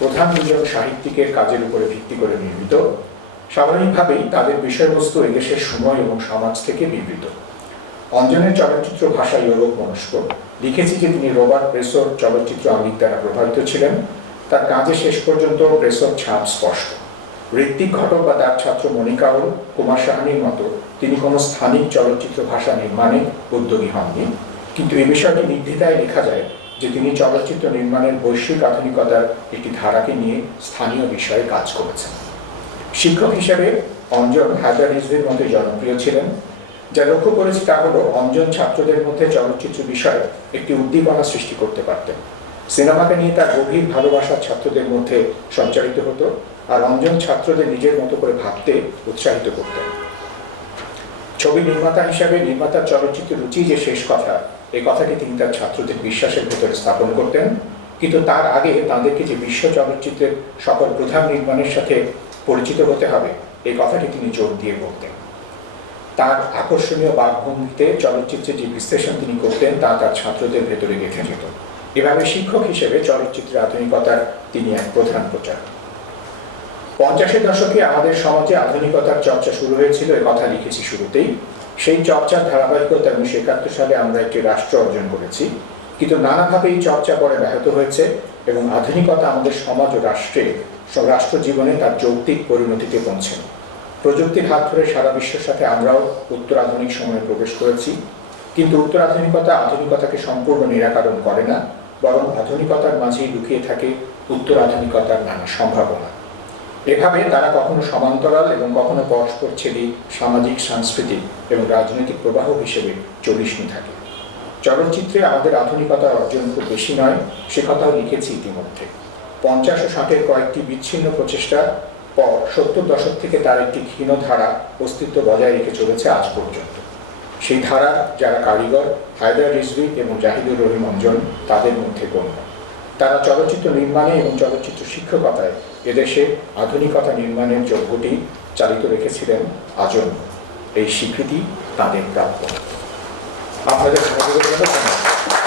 প্রধান দুজন সাহিত্যিকের কাজের উপরে ভিত্তি করে নির্মিত। স্বাভাবিকভাবেই তাদের বিষয়বস্তু এদেশের সময় এবং সমাজ থেকে বিবৃত। অঞ্জনের চলচ্চিত্র ভাষা ইউরোপ মনস্ক। লিখেছি যে তিনি রবার্ট ব্রেসোর চলচ্চিত্র আঙ্গিক দ্বারা প্রভাবিত ছিলেন। তার কাজে শেষ পর্যন্ত ব্রেসোর ছাপ স্পষ্ট। ঋত্বিক ঘটক বা তার ছাত্র মনিকাউল, কুমার সাহানির মতো তিনি কোনো স্থানিক চলচ্চিত্র ভাষা নির্মাণে উদ্যোগী হননি, কিন্তু এই বিষয়টি নির্দ্বিধায় লেখা যায় যে তিনি চলচ্চিত্র নির্মাণের বৈশ্বিক আধুনিকতার একটি ধারাকে নিয়ে স্থানীয় বিষয়ে কাজ করেছেন। শিক্ষক হিসেবে অঞ্জন হায়দার রিজভির মতো জনপ্রিয় ছিলেন। যা লক্ষ্য করেছি তা হলো, অঞ্জন ছাত্রদের মধ্যে চলচ্চিত্র বিষয়ে একটি উদ্দীপনা সৃষ্টি করতে পারতেন। সিনেমাকে নিয়ে তার গভীর ভালোবাসা ছাত্রদের মধ্যে সঞ্চারিত হতো, আর অঞ্জন ছাত্রদের নিজের মতো করে ভাবতে উৎসাহিত করতেন। ছবি নির্মাতা হিসাবে নির্মাতার চলচ্চিত্রের রুচি যে শেষ কথা, এই কথাটি তিনি তার ছাত্রদের বিশ্বাসের ভেতরে স্থাপন করতেন, কিন্তু তার আগে তাদেরকে যে বিশ্ব চলচ্চিত্রের সকল প্রধান নির্মাণের সাথে পরিচিত হতে হবে, এই কথাটি তিনি জোর দিয়ে বলতেন। তার আকর্ষণীয় বাকভঙ্গিতে চলচ্চিত্রের যে বিশ্লেষণ তিনি করতেন, তা তার ছাত্রদের ভেতরে গেঁথে যেত। এভাবে শিক্ষক হিসেবে চলচ্চিত্রের আধুনিকতার তিনি এক প্রধান প্রচার। 50-এর দশকে আমাদের সমাজে আধুনিকতার চর্চা শুরু হয়েছিল, এ কথা লিখেছি শুরুতেই। সেই চর্চার ধারাবাহিকতা 1971 সালে আমরা একটি রাষ্ট্র অর্জন করেছি, কিন্তু নানাভাবে এই চর্চা পরে ব্যাহত হয়েছে এবং আধুনিকতা আমাদের সমাজ ও রাষ্ট্র জীবনে তার যৌক্তিক পরিণতিতে পৌঁছেন। প্রযুক্তির হাত ধরে সারা বিশ্বের সাথে আমরাও উত্তর আধুনিক সময়ে প্রবেশ করেছি, কিন্তু উত্তর আধুনিকতা আধুনিকতাকে সম্পূর্ণ নিরাকরণ করে না, বরং আধুনিকতার মাঝেই লুকিয়ে থাকে উত্তর আধুনিকতার নানা সম্ভাবনা। এভাবে তারা কখনো সমান্তরাল এবং কখনো পরস্পর ছেড়ে সামাজিক, সাংস্কৃতিক এবং রাজনৈতিক প্রবাহ হিসেবে চলিষ্ণু থাকে। চলচ্চিত্রে আমাদের আধুনিকতা অর্জন খুব বেশি নয়, সে কথাও লিখেছি ইতিমধ্যে। 50 ও 60-এর কয়েকটি বিচ্ছিন্ন প্রচেষ্টার পর 70 দশক থেকে তার একটি ক্ষীণ ধারা অস্তিত্ব বজায় রেখে চলেছে আজ পর্যন্ত। সেই ধারা যারা কারিগর, হায়দার রিজভী এবং জাহিদুর রহিম অঞ্জন তাদের মধ্যে গণ্য। তারা চলচ্চিত্র নির্মাণে এবং চলচ্চিত্র শিক্ষকতায় এদেশে আধুনিকতা নির্মাণের যজ্ঞটি চালিত রেখেছিলেন আজন্ম। এই স্বীকৃতি তাদের প্রাপ্য। আপনাদের সহযোগিতার জন্য ধন্যবাদ।